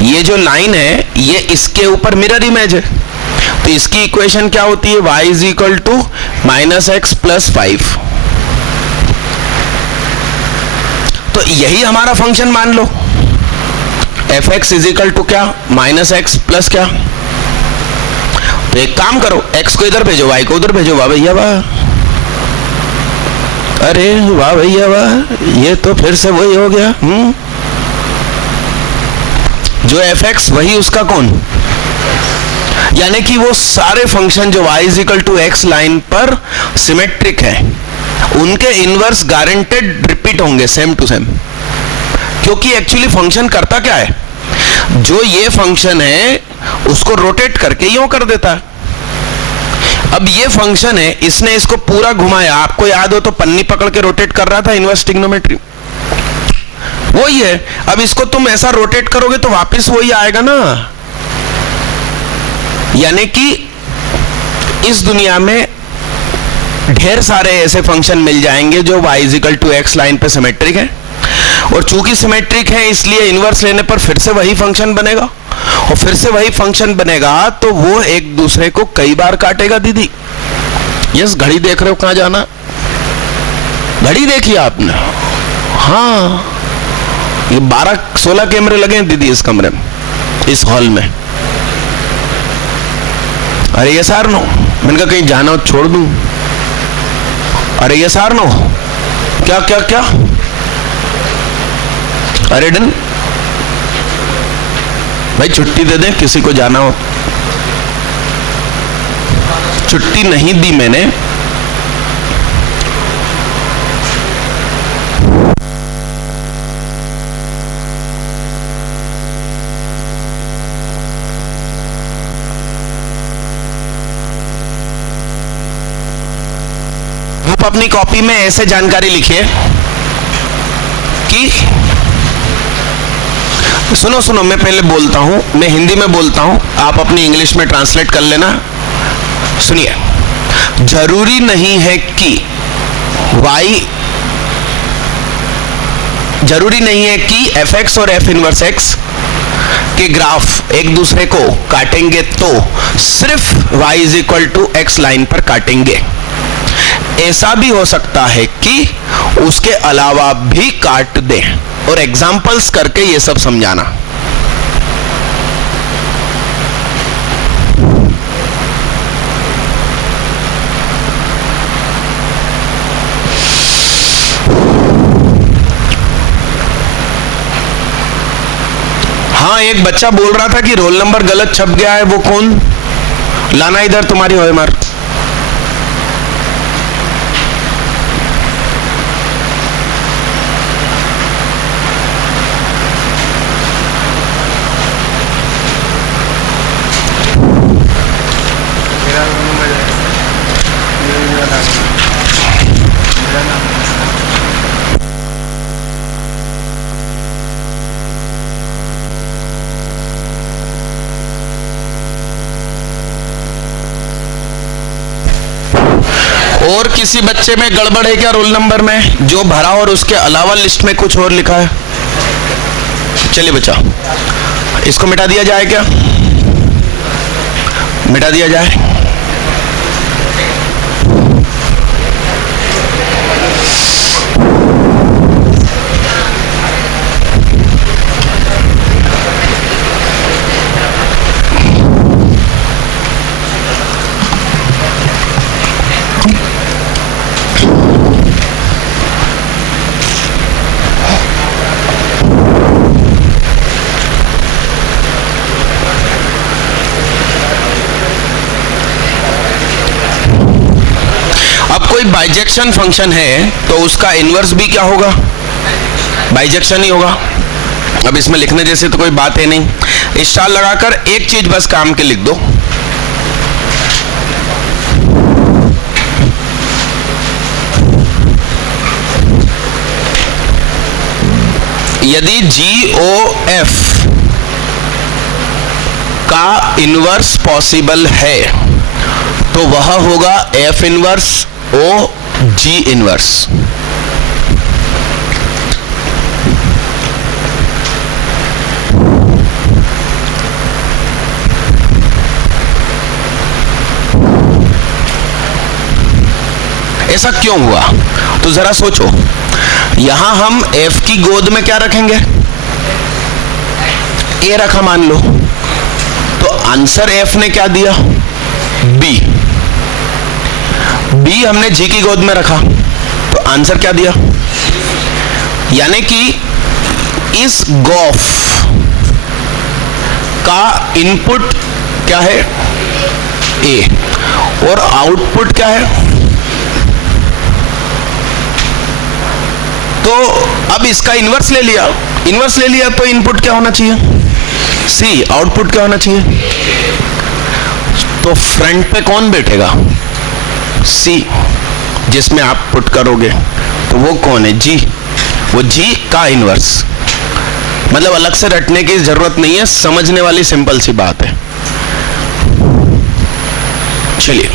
ये जो लाइन है ये इसके ऊपर मिरर इमेज है। तो इसकी इक्वेशन क्या होती है? y is equal to minus x plus 5। तो यही हमारा फंक्शन मान लो। F x is equal to क्या? माइनस एक्स प्लस क्या? तो एक काम करो, x को इधर भेजो, y को उधर भेजो। वाह भैया वाह, अरे वाह भैया वाह, ये तो फिर से वही हो गया। जो एफ एक्स वही उसका कौन? यानी कि वो सारे फंक्शन जो y is equal to x line पर सिमेट्रिक है, उनके इनवर्स गारंटेड रिपीट होंगे सेम टू सेम। क्योंकि एक्चुअली फंक्शन करता क्या है? जो ये फंक्शन है उसको रोटेट करके यूं कर देता है। अब ये फंक्शन है, इसने इसको पूरा घुमाया। आपको याद हो तो पन्नी पकड़ के रोटेट कर रहा था, इनवर्स ट्रिग्नोमेट्री वही है। अब इसको तुम ऐसा रोटेट करोगे तो वापस वही आएगा ना। यानी कि इस दुनिया में ढेर सारे ऐसे फंक्शन मिल जाएंगे जो y is equal to x line पे सिमेट्रिक है, और चूंकि सिमेट्रिक है इसलिए इनवर्स लेने पर फिर से वही फंक्शन बनेगा, और फिर से वही फंक्शन बनेगा तो वो एक दूसरे को कई बार काटेगा। दीदी यस, घड़ी देख रहे हो, कहां जाना? घड़ी देखी आपने? हाँ, ये 12-16 कैमरे लगे हैं दीदी इस कमरे में, इस हॉल में। अरे ये सार नो, मैंने कहा कहीं जाना हो छोड़ दूं। अरे ये सार नो, क्या क्या क्या? अरे डन भाई, छुट्टी दे दें, किसी को जाना हो। छुट्टी नहीं दी मैंने। आप अपनी कॉपी में ऐसे जानकारी लिखिए कि सुनो सुनो, मैं पहले बोलता हूं, मैं हिंदी में बोलता हूं, आप अपनी इंग्लिश में ट्रांसलेट कर लेना। सुनिए, जरूरी नहीं है कि एफ एक्स और एफ इनवर्स एक्स के ग्राफ एक दूसरे को काटेंगे तो सिर्फ y is equal to x line पर काटेंगे। ऐसा भी हो सकता है कि उसके अलावा भी काट दें, और एग्जाम्पल्स करके ये सब समझाना। हाँ, एक बच्चा बोल रहा था कि रोल नंबर गलत छप गया है, वो कौन? लाना इधर तुम्हारी होएमार। और किसी बच्चे में गड़बड़ है क्या रोल नंबर में, जो भरा और उसके अलावा लिस्ट में कुछ और लिखा है? चलिए बच्चा, इसको मिटा दिया जाए क्या? मिटा दिया जाए। कोई बाइजेक्शन फंक्शन है तो उसका इनवर्स भी क्या होगा? बाइजेक्शन ही होगा। अब इसमें लिखने जैसे तो कोई बात है नहीं। स्टार लगाकर एक चीज बस काम के लिख दो, यदि GOF का इनवर्स पॉसिबल है तो वह होगा F inverse O G inverse. ऐसा क्यों हुआ? तो जरा सोचो, यहां हम F की गोद में क्या रखेंगे? A रखा मान लो, तो आंसर F ने क्या दिया? B। B हमने G की गोद में रखा तो आंसर क्या दिया? यानी कि इस गॉफ का इनपुट क्या है? A, और आउटपुट क्या है? तो अब इसका इनवर्स ले लिया, इनवर्स ले लिया तो इनपुट क्या होना चाहिए? C, आउटपुट क्या होना चाहिए? तो फ्रंट पे कौन बैठेगा? C, जिसमें आप पुट करोगे तो वो कौन है? G। वो G का इनवर्स। मतलब अलग से रटने की जरूरत नहीं है, समझने वाली सिंपल सी बात है। चलिए,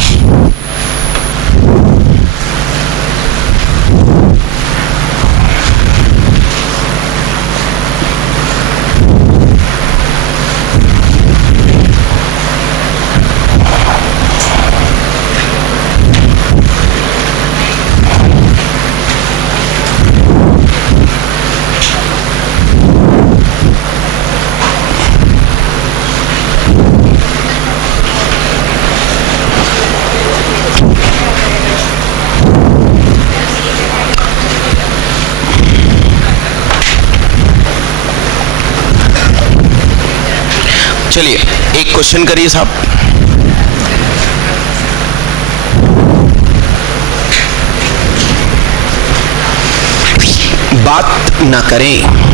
चलिए एक क्वेश्चन करिए साहब। बात ना करें।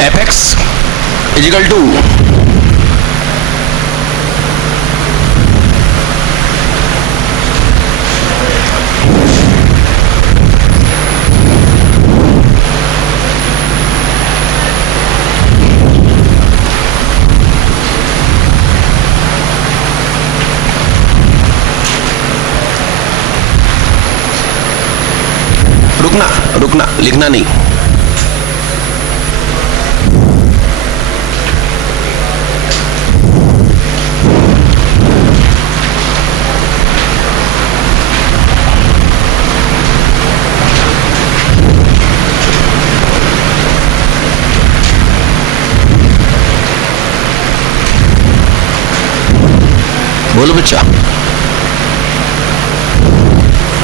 fx is equal to रुकना लिखना नहीं। बोलो बच्चा,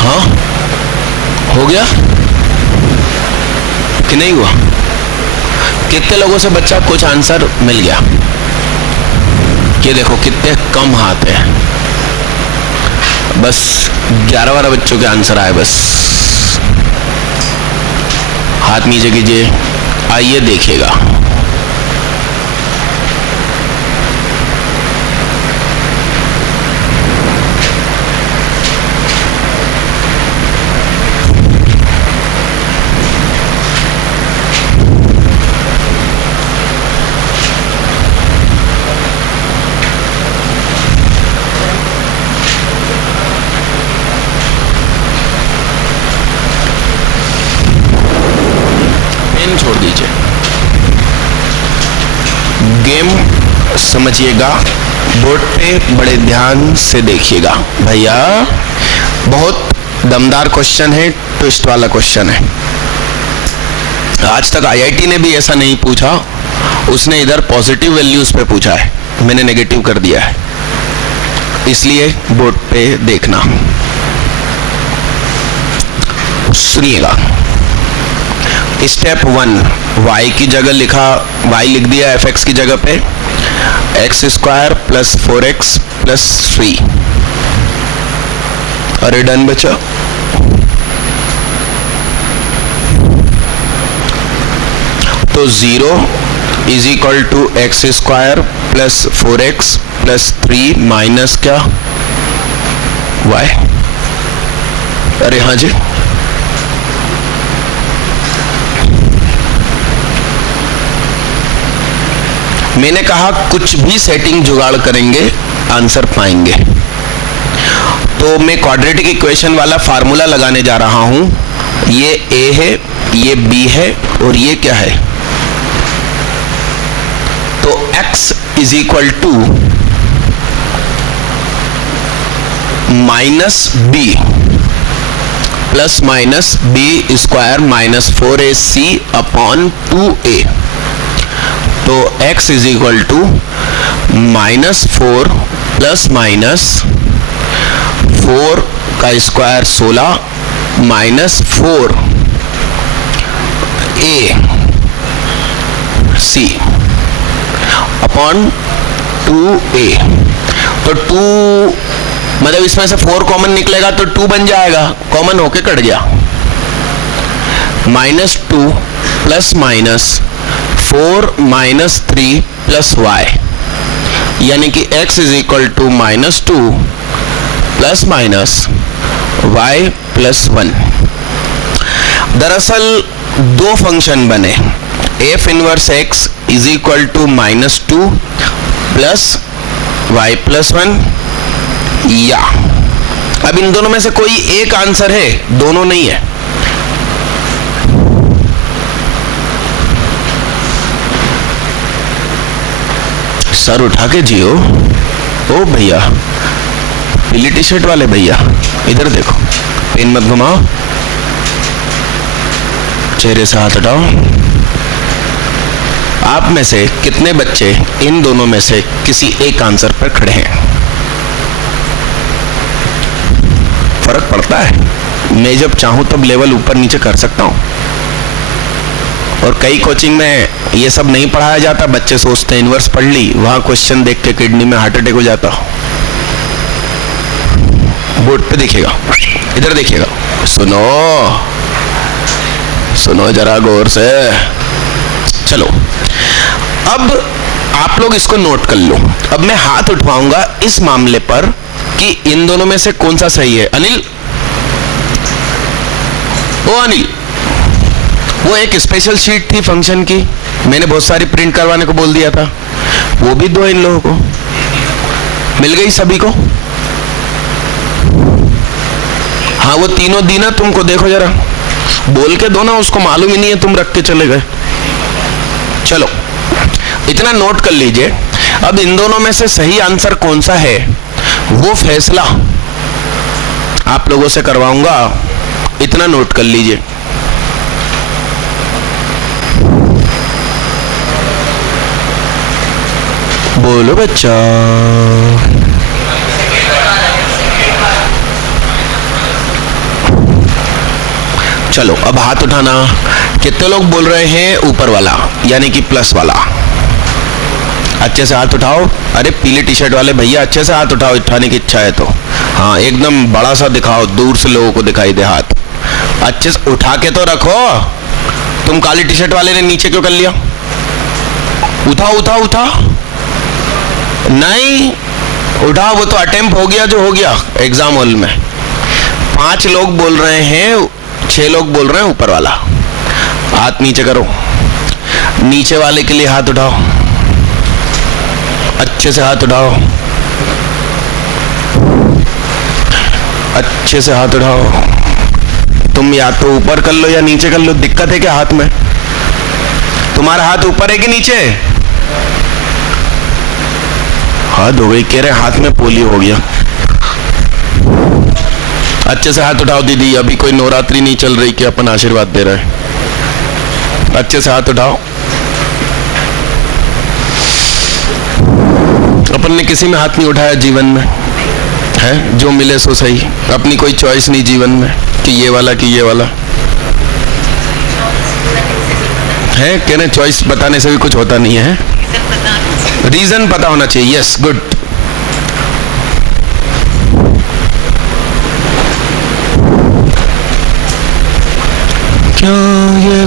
हाँ हो गया कि नहीं हुआ? कितने लोगों से बच्चा कुछ आंसर मिल गया? ये देखो कितने कम हाथ है, बस 11-12 बच्चों के आंसर आए बस। हाथ नीचे कीजिए, आइए देखिएगा। छोड़ दीजिए, गेम समझिएगा, बोर्ड पे बड़े ध्यान से देखिएगा। भैया बहुत दमदार क्वेश्चन है, ट्विस्ट वाला क्वेश्चन है। आज तक आईआईटी ने भी ऐसा नहीं पूछा, उसने इधर पॉजिटिव वैल्यूज पे पूछा है, मैंने नेगेटिव कर दिया है, इसलिए बोर्ड पे देखना। सुनिएगा, स्टेप 1, y की जगह लिखा, y लिख दिया fx की जगह पे, x square plus 4x plus 3। अरे डन बच्चा। तो 0 is equal to x square plus 4x plus 3 minus क्या, y। अरे हाँ जी, मैंने कहा कुछ भी सेटिंग जुगाड़ करेंगे आंसर पाएंगे। तो मैं क्वाड्रेटिक इक्वेशन वाला फार्मूला लगाने जा रहा हूं। ये a है, ये b है और ये क्या है? तो x is equal to minus b plus minus b square minus 4ac upon 2a। तो x is equal to -4 plus minus 4 का square 16 minus 4 a c upon 2a। तो 2 मतलब इसमें से 4 कॉमन निकलेगा तो 2 बन जाएगा, कॉमन होके कट गया। -2 plus minus 4 minus 3 plus y, यानी कि x is equal to -2 plus minus y plus 1। दरअसल दो फंक्शन बने, f inverse x is equal to -2 plus y plus 1, या अब इन दोनों में से कोई एक आंसर है, दोनों नहीं है। सर उठा के जियो। ओ भैया, पीली टी शर्ट वाले भैया, इधर देखो, पेन मत घुमाओ, चेहरे से हाथ हटाओ। आप में से कितने बच्चे इन दोनों में से किसी एक आंसर पर खड़े हैं? फर्क पड़ता है, मैं जब चाहूं तब लेवल ऊपर नीचे कर सकता हूं। और कई कोचिंग में ये सब नहीं पढ़ाया जाता, बच्चे सोचते हैं इनवर्स पढ़ ली, वहां क्वेश्चन देख के किडनी में हार्ट अटैक हो जाता। बोर्ड पे देखिएगा, इधर देखिएगा, सुनो सुनो जरा गौर से। चलो अब आप लोग इसको नोट कर लो। अब मैं हाथ उठवाऊंगा इस मामले पर कि इन दोनों में से कौन सा सही है। अनिल, ओ अनिल, वो एक स्पेशल शीट थी फंक्शन की, मैंने बहुत सारी प्रिंट करवाने को बोल दिया था, वो भी दो इन लोगों को, मिल गई सभी को? हाँ वो तीनों दी ना तुमको, देखो जरा, बोल के दो ना, उसको मालूम ही नहीं है तुम रख के चले गए। चलो इतना नोट कर लीजिए। अब इन दोनों में से सही आंसर कौन सा है वो फैसला आप लोगों से करवाऊंगा, इतना नोट कर लीजिए। बोलो बच्चा। चलो अब हाथ उठाना। कितने लोग बोल रहे हैं ऊपर वाला यानी कि प्लस वाला? अच्छे से हाथ उठाओ। अरे पीले टी शर्ट वाले भैया अच्छे से हाथ उठाओ, उठाने की इच्छा है तो। हाँ एकदम बड़ा सा दिखाओ, दूर से लोगों को दिखाई दे हाथ। अच्छे से उठा के तो रखो। तुम काली टी शर्ट वाले ने नीचे क्यों कर लिया? उठाओ उठाओ उठाओ। नहीं उठाओ, वो तो अटेम्प्ट हो गया जो हो गया एग्जाम हॉल में। 5 लोग बोल रहे हैं, 6 लोग बोल रहे हैं ऊपर वाला। हाथ नीचे करो। नीचे वाले के लिए हाथ उठाओ, अच्छे से हाथ उठाओ, अच्छे से हाथ उठाओ। तुम या तो ऊपर कर लो या नीचे कर लो, दिक्कत है क्या हाथ में? तुम्हारा हाथ ऊपर है कि नीचे? हाथ हो गई, कह रहे हाथ में पोलियो हो गया। अच्छे से हाथ उठाओ दीदी, अभी कोई नवरात्रि नहीं चल रही कि अपन आशीर्वाद दे रहे हैं। अच्छे से हाथ उठाओ। अपन ने किसी में हाथ नहीं उठाया जीवन में, है जो मिले सो सही। अपनी कोई चॉइस नहीं जीवन में कि ये वाला कि ये वाला है। कहने चॉइस बताने से भी कुछ होता नहीं है, रीजन पता होना चाहिए। Yes good. क्या ये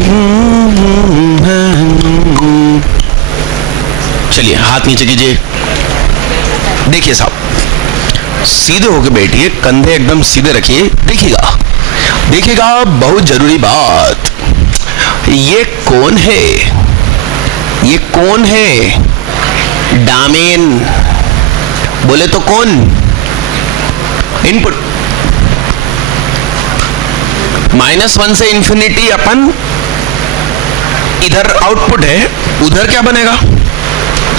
चलिए हाथ नीचे कीजिए। देखिए साहब, सीधे होके बैठिए, कंधे एकदम सीधे रखिए। देखिएगा देखिएगा, बहुत जरूरी बात। ये कौन है? ये कौन है? डोमेन बोले तो कौन? इनपुट। -1 से इंफिनिटी अपन इधर आउटपुट है, उधर क्या बनेगा?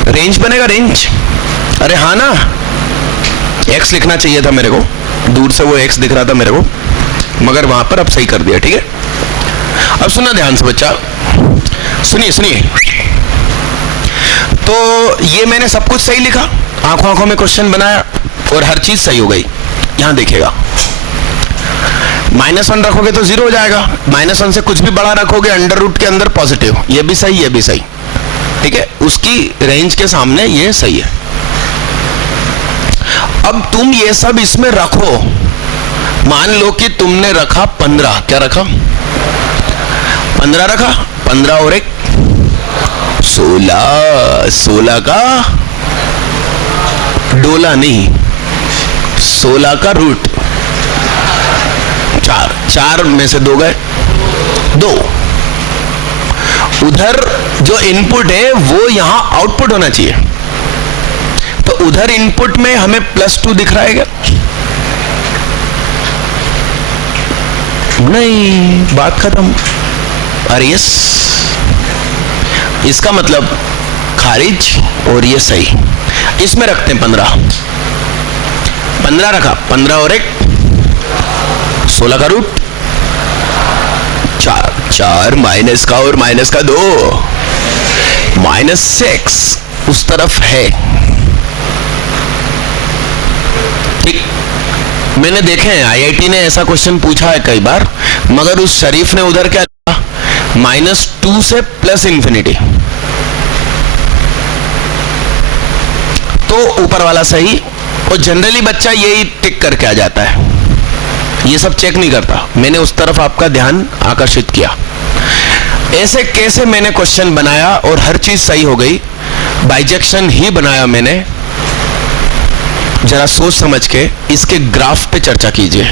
रेंज बनेगा, रेंज। अरे हाँ ना, x लिखना चाहिए था मेरे को, दूर से वो x दिख रहा था मेरे को, मगर वहां पर अब सही कर दिया। ठीक है, अब सुनना ध्यान से बच्चा, सुनिए सुनिए। तो ये मैंने सब कुछ सही लिखा, आंखों आंखों में क्वेश्चन बनाया और हर चीज सही हो गई। यहां देखिएगा, -1 रखोगे तो 0 हो जाएगा, -1 से कुछ भी बड़ा रखोगे अंडर रूट के अंदर पॉजिटिव, ये भी सही ये भी सही। ठीक है, उसकी रेंज के सामने ये सही है। अब तुम ये सब इसमें रखो। मान लो कि तुमने रखा 15, क्या रखा? 15 रखा, 15 और 1 16, 16 का डोला नहीं, 16 का रूट 4, 4 में से 2 गए, 2। उधर जो इनपुट है वो यहां आउटपुट होना चाहिए, तो उधर इनपुट में हमें +2 दिख रहा है क्या? नहीं, बात खत्म। अरे यस, इसका मतलब खारिज और ये सही। इसमें रखते हैं 15, 15 रखा, 15 और 1 16 का रूट 4, 4 माइनस का और माइनस का 2, -6 उस तरफ है। ठीक, मैंने देखे हैं IIT ने ऐसा क्वेश्चन पूछा है कई बार, मगर उस शरीफ ने उधर क्या लिखा? -2 से +∞। तो ऊपर वाला सही, और जनरली बच्चा यही टिक करके आ जाता है, ये सब चेक नहीं करता। मैंने उस तरफ आपका ध्यान आकर्षित किया। ऐसे कैसे मैंने क्वेश्चन बनाया और हर चीज सही हो गई, बाइजेक्शन ही बनाया मैंने। जरा सोच समझ के इसके ग्राफ पे चर्चा कीजिए,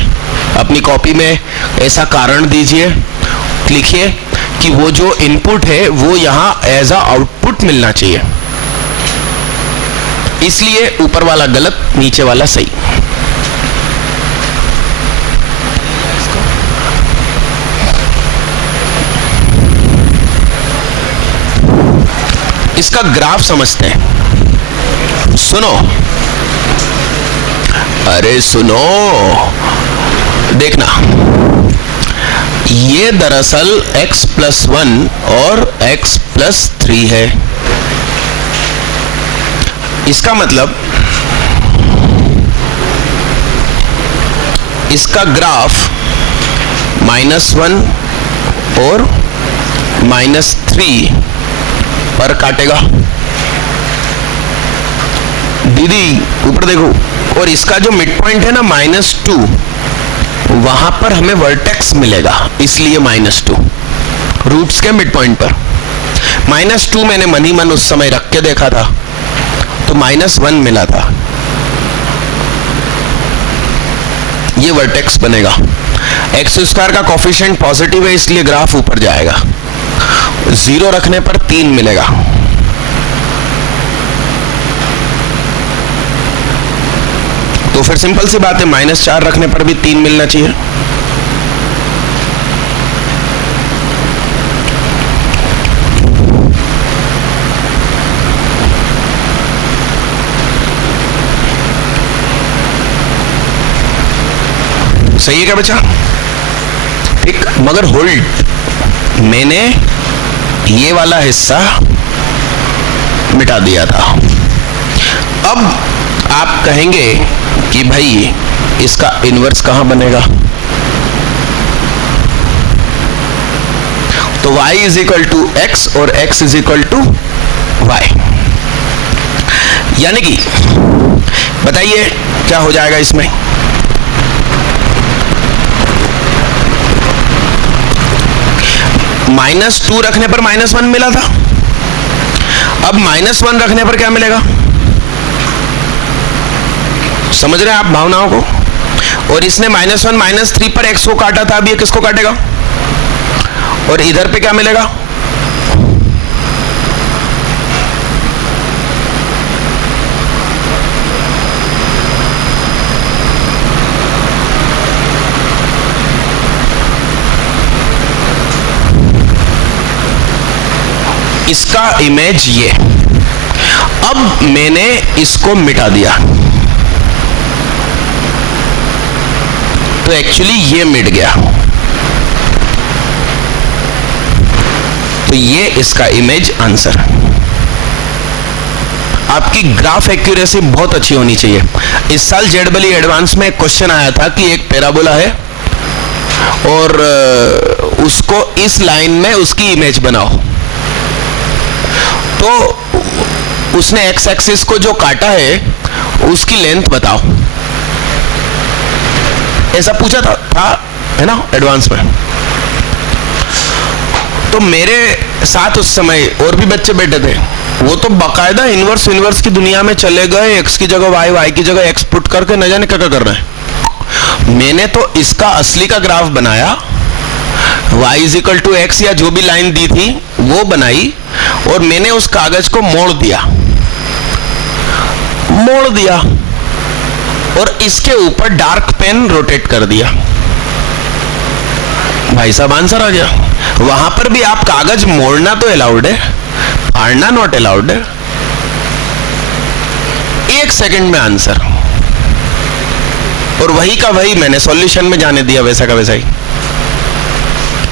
अपनी कॉपी में ऐसा कारण दीजिए, लिखिए कि वो जो इनपुट है वो यहां एज अ आउटपुट मिलना चाहिए, इसलिए ऊपर वाला गलत नीचे वाला सही। इसका ग्राफ समझते हैं, सुनो, अरे सुनो, देखना, ये दरअसल x+1 और x+3 है। इसका मतलब इसका ग्राफ -1 और -3 पर काटेगा। दीदी ऊपर देखो, और इसका जो मिड पॉइंट है ना -2, वहां पर हमें वर्टेक्स मिलेगा, इसलिए -2 रूट्स के मिड पॉइंट पर। -2 मैंने मन ही मन उस समय रख के देखा था तो -1 मिला था, ये वर्टेक्स बनेगा। x² का कोफिशिएंट पॉजिटिव है इसलिए ग्राफ ऊपर जाएगा, 0 रखने पर 3 मिलेगा। तो फिर सिंपल सी बात है, -4 रखने पर भी 3 मिलना चाहिए। सही है क्या बच्चा? ठीक, मगर होल्ड, मैंने ये वाला हिस्सा मिटा दिया था। अब आप कहेंगे कि भाई इसका इन्वर्स कहां बनेगा? तो y is equal to x और x is equal to y, यानी कि बताइए क्या हो जाएगा इसमें? -2 रखने पर -1 मिला था, अब -1 रखने पर क्या मिलेगा? समझ रहे हैं आप भावनाओं को? और इसने -1 -3 पर x को काटा था, अब ये किसको काटेगा? और इधर पे क्या मिलेगा? इसका इमेज ये। अब मैंने इसको मिटा दिया तो एक्चुअली ये मिट गया, तो ये इसका इमेज आंसर। आपकी ग्राफ एक्यूरेसी बहुत अच्छी होनी चाहिए। इस साल जेडबली एडवांस में एक क्वेश्चन आया था कि एक पैराबोला है और उसको इस लाइन में उसकी इमेज बनाओ, तो उसने एक्स एक्सिस को जो काटा है उसकी लेंथ बताओ, ऐसा पूछा था है ना एडवांस में। तो मेरे साथ उस समय और भी बच्चे बैठे थे, वो तो बाकायदा इनवर्स की दुनिया में चले गए, एक्स की जगह वाई, वाई की जगह एक्स पुट करके न जाने क्या कर रहे हैं। मैंने तो इसका असली का ग्राफ बनाया, y is equal to x या जो भी लाइन दी थी वो बनाई, और मैंने उस कागज को मोड़ दिया और इसके ऊपर डार्क पेन रोटेट कर दिया। भाई साहब आंसर आ गया। वहां पर भी आप कागज मोड़ना तो अलाउड है, फाड़ना नॉट अलाउड है। 1 सेकंड में आंसर, और वही का वही मैंने सॉल्यूशन में जाने दिया, वैसा का वैसा ही।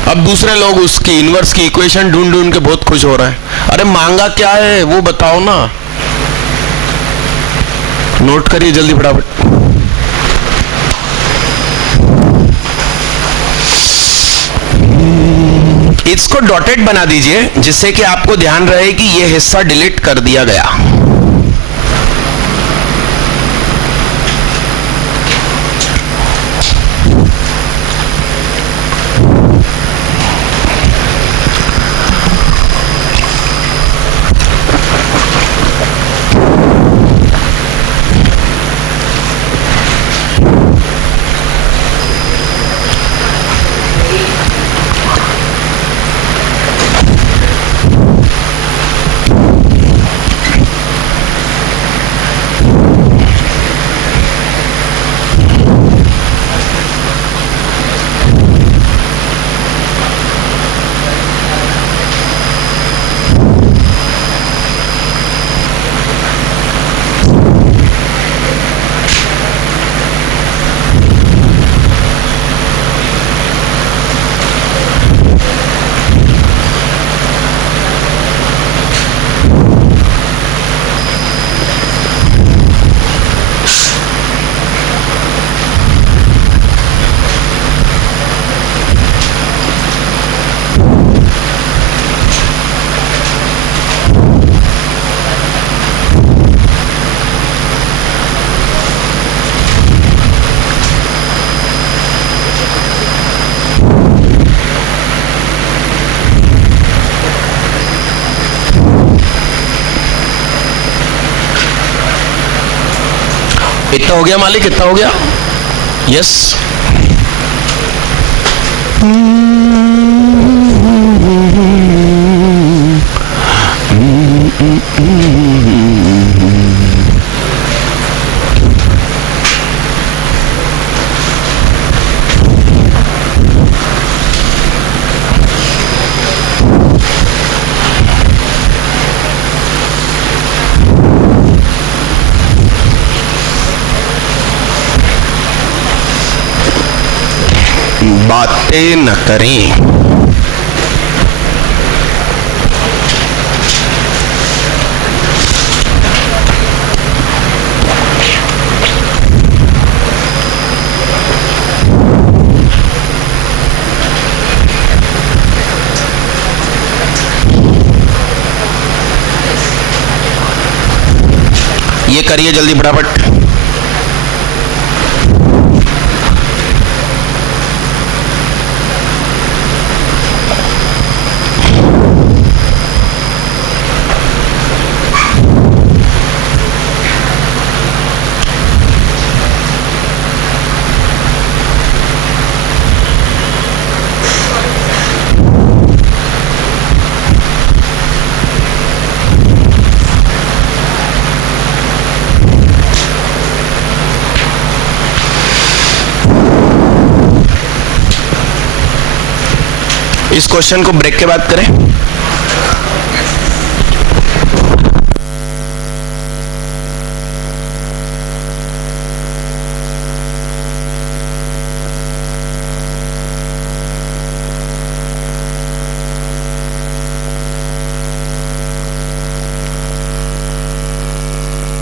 अब दूसरे लोग उसकी इनवर्स की इक्वेशन ढूंढ के बहुत खुश हो रहे हैं। अरे मांगा क्या है वो बताओ ना, नोट करिए जल्दी फटाफट। इसको डॉटेड बना दीजिए जिससे कि आपको ध्यान रहे कि यह हिस्सा डिलीट कर दिया गया। इतना हो गया मालिक, कितना हो गया? यस। बातें न करें। ये करिए जल्दी फटाफट। इस क्वेश्चन को ब्रेक के बाद करें।